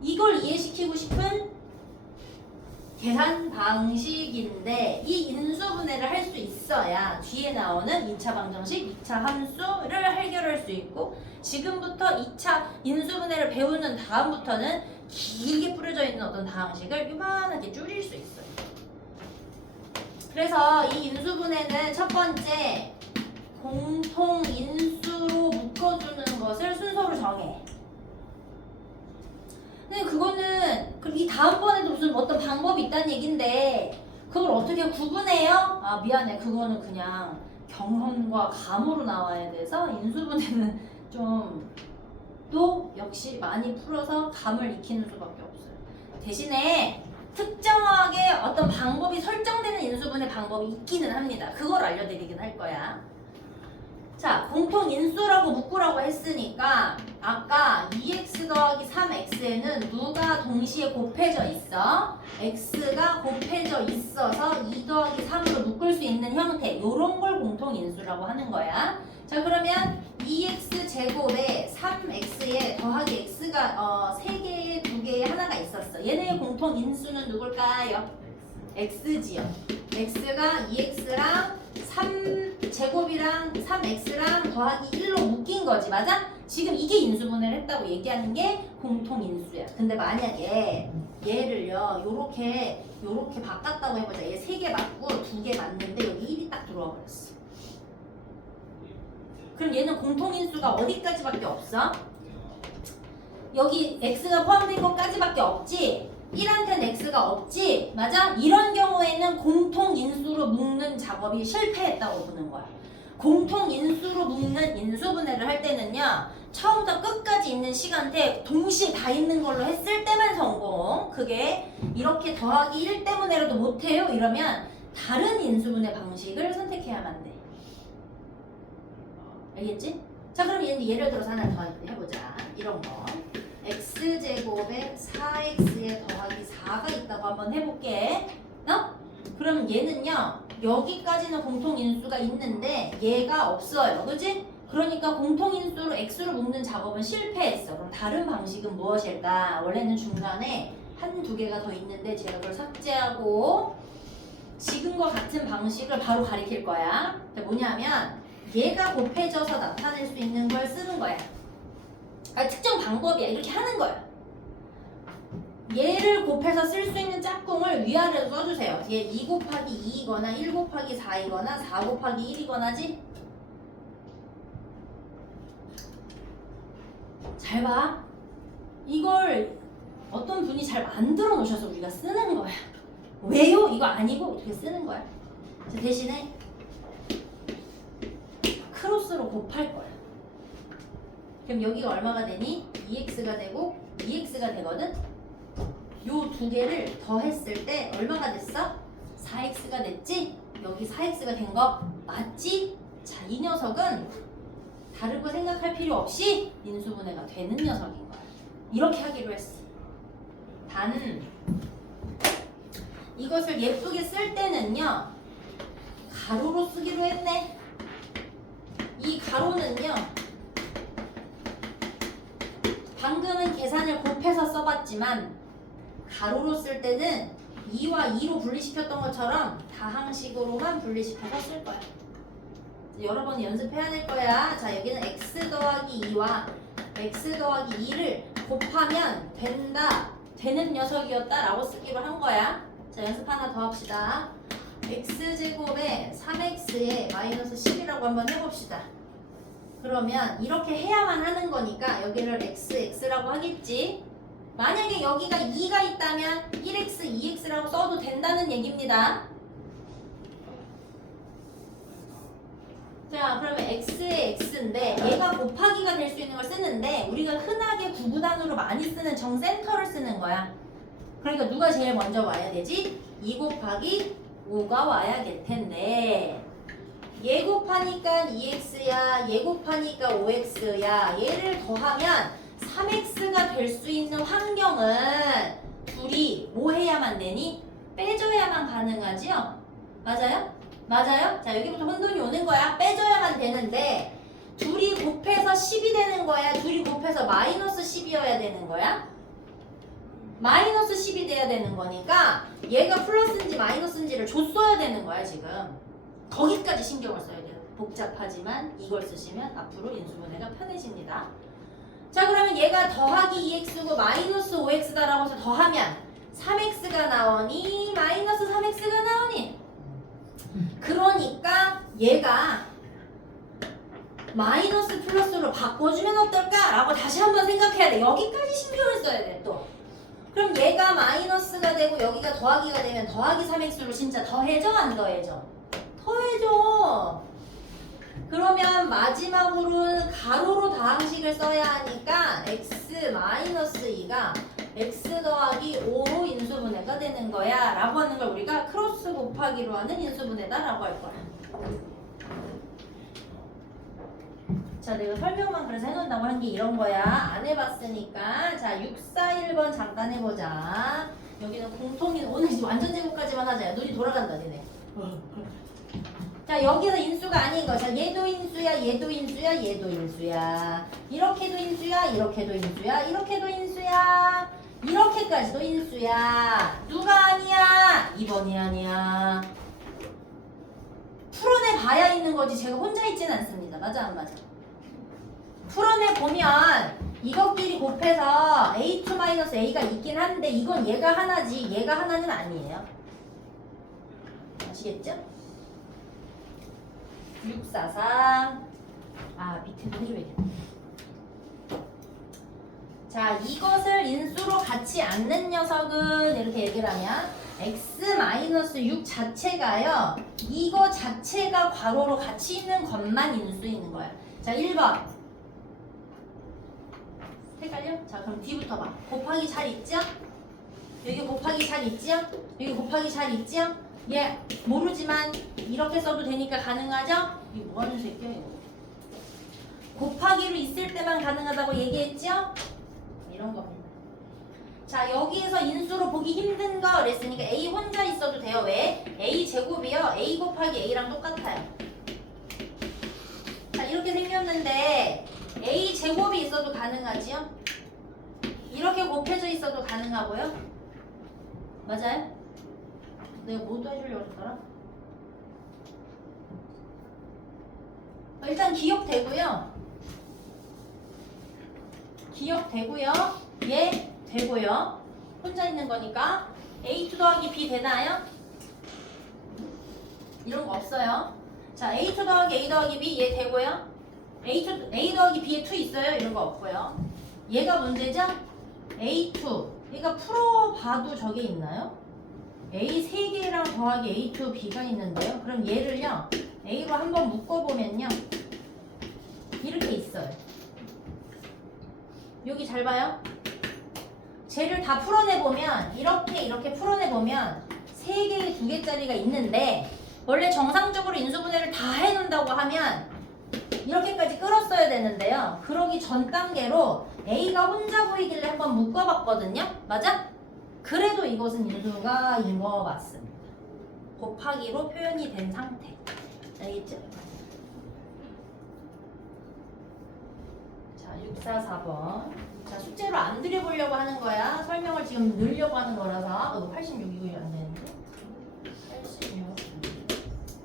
이걸 이해시키고 싶은 계산 방식인데 이 인수분해를 할 수 있어야 뒤에 나오는 2차 방정식, 2차 함수를 해결할 수 있고 지금부터 2차 인수분해를 배우는 다음부터는 길게 뿌려져 있는 어떤 다항식을 요만하게 줄일 수 있어요. 그래서 이 인수분해는 첫 번째 공통 인수로 묶어주는 것을 순서로 정해. 근데 그거는 이 다음번에도 무슨 어떤 방법이 있다는 얘긴데 그거 이걸 어떻게 구분해요? 아 미안해 그거는 그냥 경험과 감으로 나와야 돼서 인수분해는 좀 또 역시 많이 풀어서 감을 익히는 수밖에 없어요. 대신에 특정하게 어떤 방법이 설정되는 인수분해 방법이 있기는 합니다. 그걸 알려드리긴 할 거야. 자, 공통 인수라고 묶으라고 했으니까 아까 2x 더하기 3x에는 누가 동시에 곱해져 있어? x가 곱해져 있어서 2 더하기 3으로 묶을 수 있는 형태 요런 걸 공통 인수라고 하는 거야. 자, 그러면 2x 제곱에 3x에 더하기 x가 3개에 2개에 하나가 있었어. 얘네의 공통 인수는 누굴까요? x지요. x가 2x랑 3제곱이랑 3x랑 더하기 1로 묶인 거지. 맞아? 지금 이게 인수분해를 했다고 얘기하는 게 공통 인수야. 근데 만약에 얘를요 요렇게 바꿨다고 해보자. 얘 3개 맞고 2개 맞는데 여기 1이 딱 들어와 버렸어. 그럼 얘는 공통 인수가 어디까지밖에 없어? 여기 x가 포함된 것까지밖에 없지? 1한테는 x가 없지? 맞아? 이런 경우에는 공통 인수로 묶는 작업이 실패했다고 보는 거야. 공통 인수로 묶는 인수분해를 할 때는요 처음부터 끝까지 있는 시간대 동시에 다 있는 걸로 했을 때만 성공. 그게 이렇게 더하기 1 때문에라도 못해요 이러면 다른 인수분해 방식을 선택해야만 돼. 알겠지? 자 그럼 얘는 예를 들어서 하나 더 해보자. 이런 거 x제곱에 4x에 더하기 4가 있다고 한번 해볼게. 그러면 얘는요 여기까지는 공통인수가 있는데 얘가 없어요. 그치? 그러니까 공통인수로 x로 묶는 작업은 실패했어. 그럼 다른 방식은 무엇일까? 원래는 중간에 한두 개가 더 있는데 제가 그걸 삭제하고 지금과 같은 방식을 바로 가리킬 거야. 뭐냐면 얘가 곱해져서 나타낼 수 있는 걸 쓰는 거야. 특정 방법이야. 이렇게 하는 거야. 얘를 곱해서 쓸 수 있는 짝꿍을 위아래로 써주세요. 얘 2 곱하기 2이거나 1 곱하기 4이거나 4 곱하기 1이거나지? 잘 봐. 이걸 어떤 분이 잘 만들어 놓으셔서 우리가 쓰는 거야. 왜요? 이거 아니고 이렇게 쓰는 거야. 자, 대신에 크로스로 곱할 거야. 그럼 여기가 얼마가 되니? 2x가 되고 2x가 되거든? 요 두 개를 더했을 때 얼마가 됐어? 4x가 됐지? 여기 4x가 된 거 맞지? 자, 이 녀석은 다르고 생각할 필요 없이 인수분해가 되는 녀석인 거야. 이렇게 하기로 했어. 단 이것을 예쁘게 쓸 때는요 가로로 쓰기로 했네. 이 가로는요 방금은 계산을 곱해서 써봤지만 가로로 쓸 때는 2와 2로 분리시켰던 것처럼 다항식으로만 분리시켜서 쓸 거야. 여러 번 연습해야 될 거야. 자, 여기는 x 더하기 2와 x 더하기 2를 곱하면 된다, 되는 녀석이었다 라고 쓰기로 한 거야. 자, 연습 하나 더 합시다. x제곱에 3x에 마이너스 10이라고 한번 해봅시다. 그러면 이렇게 해야만 하는 거니까 여기를 x라고 하겠지. 만약에 여기가 2가 있다면 1x, 2x라고 써도 된다는 얘기입니다. 자, 그러면 x의 x인데 얘가 곱하기가 될 수 있는 걸 쓰는데 우리가 흔하게 구구단으로 많이 쓰는 정센터를 쓰는 거야. 그러니까 누가 제일 먼저 와야 되지? 2 곱하기 5가 와야 될 텐데 얘 곱하니까 2x야, 얘 곱하니까 5x야. 얘를 더하면 3x가 될 수 있는 환경은 둘이 뭐 해야만 되니? 빼줘야만 가능하지요? 맞아요? 맞아요? 자, 여기부터 혼돈이 오는 거야. 빼줘야만 되는데 둘이 곱해서 10이 되는 거야? 둘이 곱해서 마이너스 10이어야 되는 거야? 마이너스 10이 돼야 되는 거니까 얘가 플러스인지 마이너스인지를 줬어야 되는 거야 지금. 거기까지 신경을 써야 돼요. 복잡하지만 이걸 쓰시면 앞으로 인수분해가 편해집니다. 자, 그러면 얘가 더하기 2x고 마이너스 5x다라고 해서 더하면 3x가 나오니 마이너스 3x가 나오니, 그러니까 얘가 마이너스 플러스로 바꿔주면 어떨까? 라고 다시 한번 생각해야 돼. 여기까지 신경을 써야 돼. 또 그럼 얘가 마이너스가 되고 여기가 더하기가 되면 더하기 3x로 진짜 더해져 안 더해져? 더해져. 그러면 마지막으로는 가로로 다항식을 써야 하니까 x 마이너스 2가 x 더하기 5로 인수분해가 되는 거야 라고 하는 걸 우리가 크로스 곱하기로 하는 인수분해다 라고 할 거야. 자, 내가 설명만 그래서 해놓는다고 한 게 이런 거야. 안 해봤으니까. 자, 641번 잠깐 해보자. 여기는 공통인, 오늘 완전 제곱까지만 하자. 눈이 돌아간다, 니네. 자, 여기서 인수가 아닌 거. 자, 얘도 인수야, 얘도 인수야, 얘도 인수야. 이렇게도 인수야, 이렇게도 인수야, 이렇게도 인수야. 이렇게까지도 인수야. 누가 아니야? 2번이 아니야. 풀어내 봐야 있는 거지. 제가 혼자 있지는 않습니다. 맞아, 안 맞아? 풀어내 보면 이것끼리 곱해서 a2-a가 있긴 한데 이건 얘가 하나지 얘가 하나는 아니에요. 아시겠죠? 644. 아, 밑에도 해줘야겠다. 자, 이것을 인수로 갖지 않는 녀석은 이렇게 얘기를 하면 x-6 자체가요. 이거 자체가 괄호로 같이 있는 것만 인수있는 거야. 자, 1번. 헷갈려? 자, 그럼 뒤부터 봐. 곱하기 잘 있죠? 여기 곱하기 잘 있죠? 여기 곱하기 잘 있죠? 예, 모르지만 이렇게 써도 되니까 가능하죠? 이거 뭐 하는 새끼야 이거? 곱하기로 있을 때만 가능하다고 얘기했죠? 이런 겁니다. 자, 여기에서 인수로 보기 힘든 거 그랬으니까 a 혼자 있어도 돼요. 왜? a 제곱이요. a 곱하기 a랑 똑같아요. 자, 이렇게 생겼는데 a 제곱이 있어도 가능하지요? 이렇게 곱해져 있어도 가능하고요. 맞아요? 내가 뭐도 해주려고 했더라? 일단 기억되고요. 기억되고요. 얘 되고요. 혼자 있는 거니까 a2 더하기 b 되나요? 이런 거 없어요. 자, a2 더하기 a 더하기 b 얘 되고요. a 더하기 b에 2 있어요? 이런 거 없고요. 얘가 문제죠? a2 얘가 풀어봐도 저게 있나요? a 3개랑 더하기 a2 b가 있는데요. 그럼 얘를요 a로 한번 묶어보면요 이렇게 있어요. 여기 잘 봐요. 쟤를 다 풀어내보면 이렇게 풀어내보면 3개, 2개짜리가 있는데 원래 정상적으로 인수분해를 다 해놓는다고 하면 이렇게까지 끌었어야 되는데요. 그러기 전 단계로 A가 혼자 보이길래 한번 묶어봤거든요. 맞아? 그래도 이것은 인수가 인 거 맞습니다. 곱하기로 표현이 된 상태. 알겠죠? 자, 644번. 자, 숙제로 안 드려보려고 하는 거야. 설명을 지금 넣으려고 하는 거라서. 86 이거 안 되는데. 86.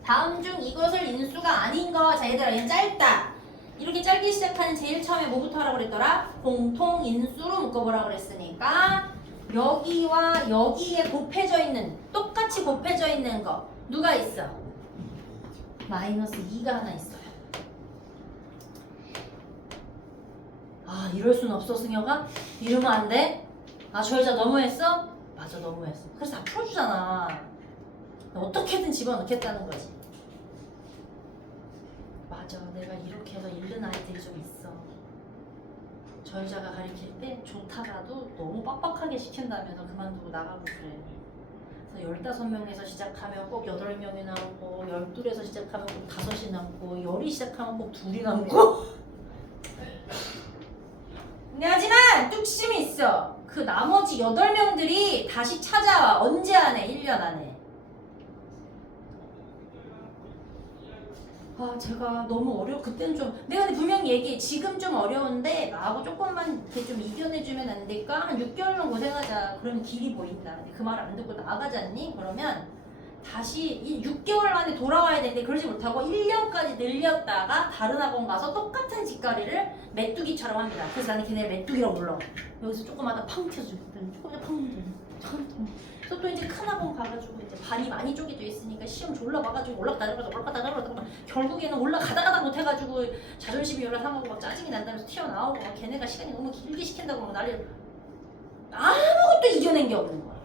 다음 중 이것을 인수가 아닌 거. 자, 얘들아, 얘는 짧다. 이렇게 짧게 시작하는 제일 처음에 뭐부터 하라고 그랬더라? 공통 인수로 묶어보라고 그랬으니까 여기와 여기에 곱해져 있는, 똑같이 곱해져 있는 거 누가 있어? 마이너스 2가 하나 있어요. 아, 이럴 순 없어, 승혁아? 이러면 안 돼? 아, 저 여자 너무했어? 맞아, 너무했어. 그래서 다 풀어주잖아. 어떻게든 집어넣겠다는 거지. 맞아, 내가 이렇게 해서 잃는 아이들이 좀 있어. 저 여자가 가르칠 때 좋다가도 너무 빡빡하게 시킨다면서 그만두고 나가고 그래. 그래서 15명에서 시작하면 꼭 8명이 나오고 12에서 시작하면 꼭 5이 남고 10이 시작하면 꼭 2이 남고 근데 하지만 뚝심이 있어. 그 나머지 8명들이 다시 찾아와. 언제 안에? 1년 안에. 아, 제가 너무 그때는 좀 내가 분명히 얘기해. 지금 좀 어려운데 나하고 조금만 이렇게 좀 이겨내주면 안 될까? 한 6개월만 고생하자. 그러면 길이 보인다. 근데 그 말 안 듣고 나가잖니? 그러면 다시 6개월 만에 돌아와야 되는데 그러지 못하고 1년까지 늘렸다가 다른 학원 가서 똑같은 직거리를 메뚜기처럼 합니다. 그래서 나는 걔네를 메뚜기라고 불러. 여기서 조금마다 팡 튀어주고 조금마다 팡 그래서 또 이제 큰 학원 가가지고 이제 반이 많이 쪼개져 있으니까 시험 졸라 봐가지고 올라갔다 내려가다 결국에는 올라가다가다 못해가지고 자존심이 올라상하고 막 짜증이 난다면서 튀어나오고 막 걔네가 시간이 너무 길게 시킨다고 막 난리를. 아무것도 이겨낸 게 없는 거야.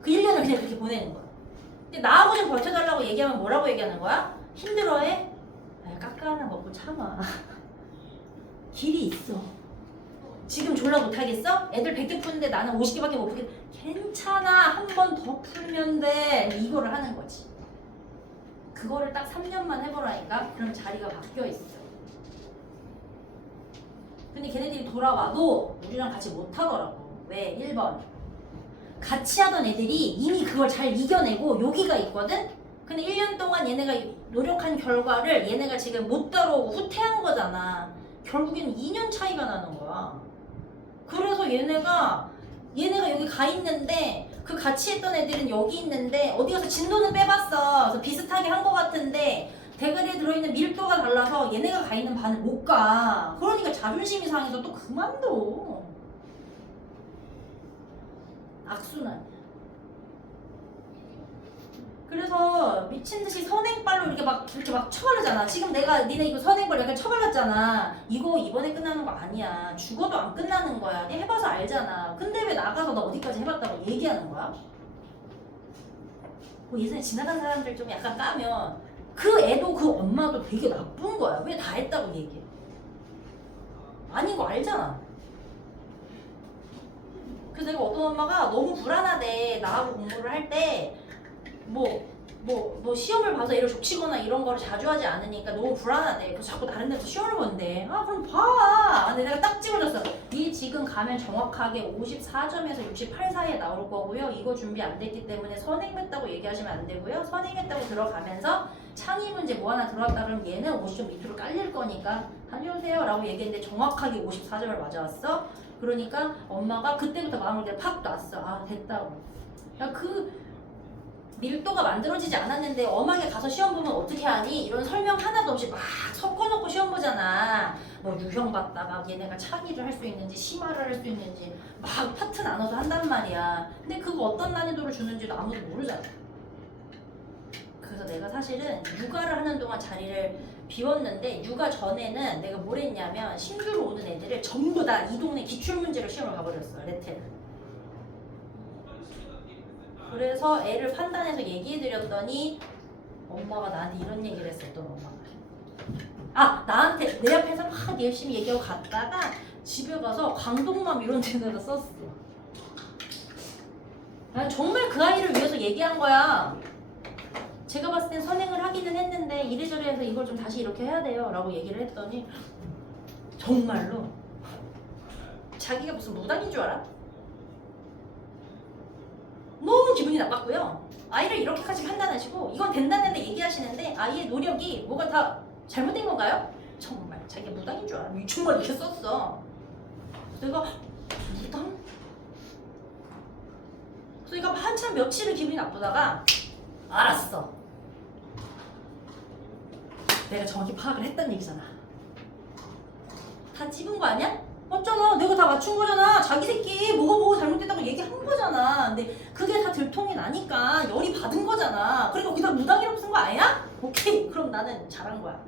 그 1년을 그냥 그렇게 보내는 거야. 근데 나하고 좀 버텨달라고 얘기하면 뭐라고 얘기하는 거야? 힘들어해? 아, 깎아 하나 먹고 참아. 길이 있어. 지금 졸라 못하겠어? 애들 100개 푸는데 나는 50개밖에 못 푸겠어. 괜찮아. 한 번 더 풀면 돼. 이거를 하는 거지. 그거를 딱 3년만 해보라니까? 그럼 자리가 바뀌어 있어. 근데 걔네들이 돌아와도 우리랑 같이 못하더라고. 왜? 1번. 같이 하던 애들이 이미 그걸 잘 이겨내고 여기가 있거든? 근데 1년 동안 얘네가 노력한 결과를 얘네가 지금 못 따라오고 후퇴한 거잖아. 결국엔 2년 차이가 나는 거야. 그래서 얘네가 여기 가 있는데 그 같이 했던 애들은 여기 있는데 어디 가서 진도는 빼봤어. 그래서 비슷하게 한 거 같은데 대가리에 들어있는 밀도가 달라서 얘네가 가 있는 반을 못 가. 그러니까 자존심이 상해서 또 그만둬. 악순환. 그래서 미친듯이 선행발로 이렇게 막 쳐바르잖아. 지금 내가 니네 이거 선행발 약간 쳐발랐잖아. 이거 이번에 끝나는 거 아니야. 죽어도 안 끝나는 거야. 니 해봐서 알잖아. 근데 왜 나가서 나 어디까지 해봤다고 얘기하는 거야? 뭐 예전에 지나간 사람들 좀 약간 까면 그 애도 그 엄마도 되게 나쁜 거야. 왜 다 했다고 얘기해? 아닌 거 알잖아. 그래서 내가 어떤 엄마가 너무 불안하대. 나하고 공부를 할 때 뭐 시험을 봐서 얘를 족치거나 이런 거를 자주 하지 않으니까 너무 불안하대. 그래서 자꾸 다른 데서 시험을 본대. 아 그럼 봐. 근데 내가 딱 집어줬어. 이 지금 가면 정확하게 54점에서 68 사이에 나올 거고요. 이거 준비 안 됐기 때문에 선행했다고 얘기하시면 안 되고요. 선행했다고 들어가면서 창의 문제 뭐 하나 들어왔다 그러면 얘는 50점 밑으로 깔릴 거니까 다녀오세요 라고 얘기했는데 정확하게 54점을 맞아왔어. 그러니까 엄마가 그때부터 마음을 그냥 팍 놨어. 아 됐다고. 야 그 밀도가 만들어지지 않았는데 엄하게 가서 시험 보면 어떻게 하니? 이런 설명 하나도 없이 막 섞어놓고 시험 보잖아. 뭐 유형 봤다가 얘네가 창의를 할 수 있는지 심화를 할 수 있는지 막 파트 나눠서 한단 말이야. 근데 그거 어떤 난이도를 주는지도 아무도 모르잖아. 그래서 내가 사실은 육아를 하는 동안 자리를 비웠는데 육아 전에는 내가 뭘 했냐면 신규로 오는 애들을 전부 다 이 동네 기출문제로 시험을 가버렸어. 레테는. 그래서 애를 판단해서 얘기해드렸더니 엄마가 나한테 이런 얘기를 했어. 어떤 엄마가 나한테 내 앞에서 막 열심히 얘기하고 갔다가 집에 가서 강동맘 이런 데다가 썼어. 난 정말 그 아이를 위해서 얘기한 거야. 제가 봤을 땐 선행을 하기는 했는데 이래저래 해서 이걸 좀 다시 이렇게 해야 돼요 라고 얘기를 했더니 정말로 자기가 무슨 무당인 줄 알아? 너무 기분이 나빴고요. 아이를 이렇게까지 판단하시고 이건 된다는데 얘기하시는데 아이의 노력이 뭐가 다 잘못된 건가요? 정말 자기가 무당인 줄 알아. 정말 이렇게 썼어. 내가 무당? 그래서 한참 며칠을 기분이 나쁘다가 알았어. 내가 정확히 파악을 했단 얘기잖아. 다 찝은 거 아니야? 맞잖아. 내가 다 맞춘 거잖아. 자기 새끼 뭐가 잘못됐다고 얘기한 거잖아. 근데 그게 다 들통이 나니까 열이 받은 거잖아. 그리고 거기다 무당이라고 쓴 거 아니야? 오케이. 그럼 나는 잘한 거야.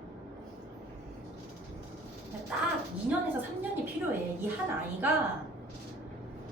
딱 2년에서 3년이 필요해. 이 한 아이가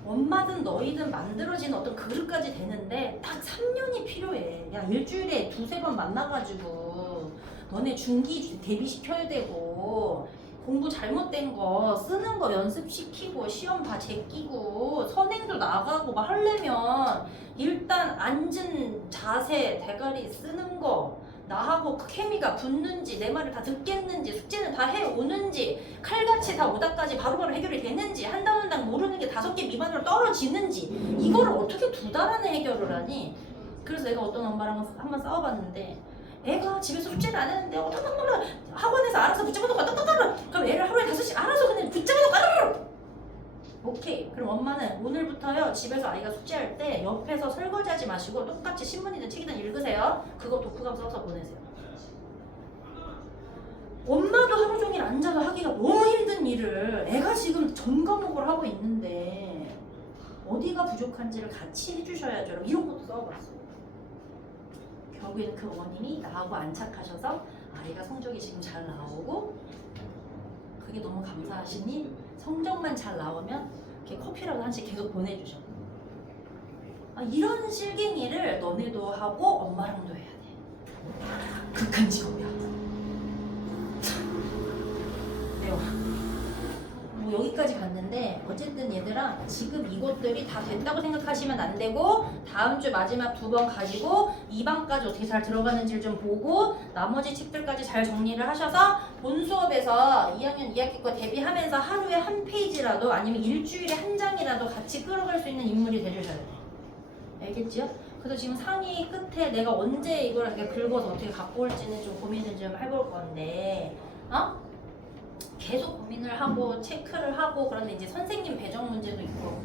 엄마든 너희든 만들어진 어떤 그릇까지 되는데 딱 3년이 필요해. 야 일주일에 2-3번 만나가지고 너네 중기 대비시켜야 되고 공부 잘못된 거 쓰는 거 연습시키고 시험 다 제끼고 선행도 나가고 막 하려면 일단 앉은 자세 대가리 쓰는 거 나하고 케미가 붙는지 내 말을 다 듣겠는지 숙제는 다 해오는지 칼같이 다 오다까지 바로바로 해결이 되는지 한 단원당 모르는 게 5개 미만으로 떨어지는지 이거를 어떻게 2달 안에 해결을 하니? 그래서 내가 어떤 엄마랑 한번 싸워봤는데 애가 집에서 숙제를 안 했는데 어떤 엄마는 학원에서 알아서 붙잡아놓고 따따따따 그럼 애를 하루에 5시 알아서 그냥 붙잡아놓고 따르르 오케이. 그럼 엄마는 오늘부터요 집에서 아이가 숙제할 때 옆에서 설거지하지 마시고 똑같이 신문이든 책이든 읽으세요. 그거 독후감 써서 보내세요. 엄마도 하루 종일 앉아서 하기가 너무 힘든 일을 애가 지금 전 과목을 하고 있는데 어디가 부족한지를 같이 해주셔야죠. 이런 것도 써봤어. 결국에는 그 어머님이 나하고 안착하셔서 아이가 성적이 지금 잘 나오고 그게 너무 감사하시니 성적만 잘 나오면 이렇게 커피라도 한 잔 계속 보내주셔. 아, 이런 실갱이를 너네도 하고 엄마랑도 해야 돼. 극한 직업이야. 매워. 뭐 여기까지 갔는데 어쨌든 얘들아 지금 이것들이 다 됐다고 생각하시면 안 되고 다음 주 마지막 2번 가지고 2반까지 어떻게 잘 들어가는지를 좀 보고 나머지 책들까지 잘 정리를 하셔서 본 수업에서 2학년 2학기 거 대비하면서 하루에 한 페이지라도 아니면 일주일에 한 장이라도 같이 끌어갈 수 있는 인물이 되주셔야 돼. 알겠지요? 그래서 지금 상위 끝에 내가 언제 이걸 이렇게 긁어서 어떻게 갖고 올지는 좀 고민을 좀 해볼 건데 계속 고민을 하고 체크를 하고 그런데 이제 선생님 배정 문제도 있고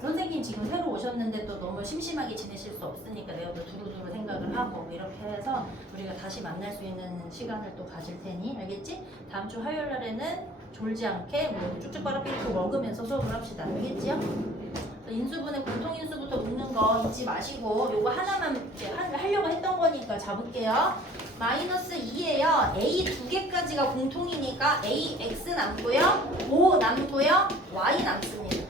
선생님 지금 새로 오셨는데 또 너무 심심하게 지내실 수 없으니까 내가 또 두루두루 생각을 하고 뭐 이렇게 해서 우리가 다시 만날 수 있는 시간을 또 가질 테니 알겠지? 다음 주 화요일 날에는 졸지 않게 뭐 쭉쭉 빨아삐고 먹으면서 수업을 합시다. 알겠지요? 인수분해 공통인수부터 묻는 거 잊지 마시고 요거 하나만 이제 하려고 했던 거니까 잡을게요. 마이너스 2예요. A 2개까지가 공통이니까 A, X 남고요. O 남고요. Y 남습니다.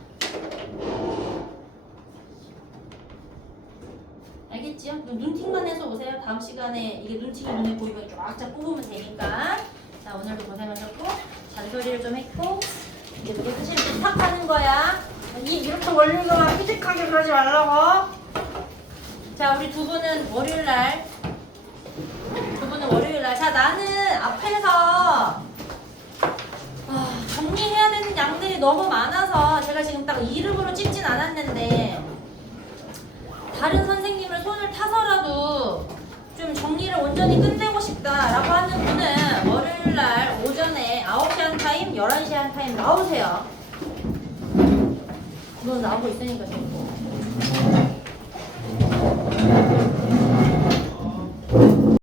알겠지요? 눈팅만 해서 오세요. 다음 시간에 이게 눈팅이 눈에 보이면 쫙쫙 뽑으면 되니까. 자, 오늘도 고생하셨고 잔소리를 좀 했고 이게 사실 부탁하는 거야. 이렇게 원룸만 삐직하게 그러지 말라고. 자, 우리 두 분은 월요일날 자, 나는 앞에서 정리해야 되는 양들이 너무 많아서 제가 지금 딱 이름으로 찍진 않았는데 다른 선생님을 손을 타서라도 좀 정리를 온전히 끝내고 싶다라고 하는 분은 월요일날 오전에 9시 한 타임, 11시 한 타임 나오세요. 너 나오고 있으니까 됐고.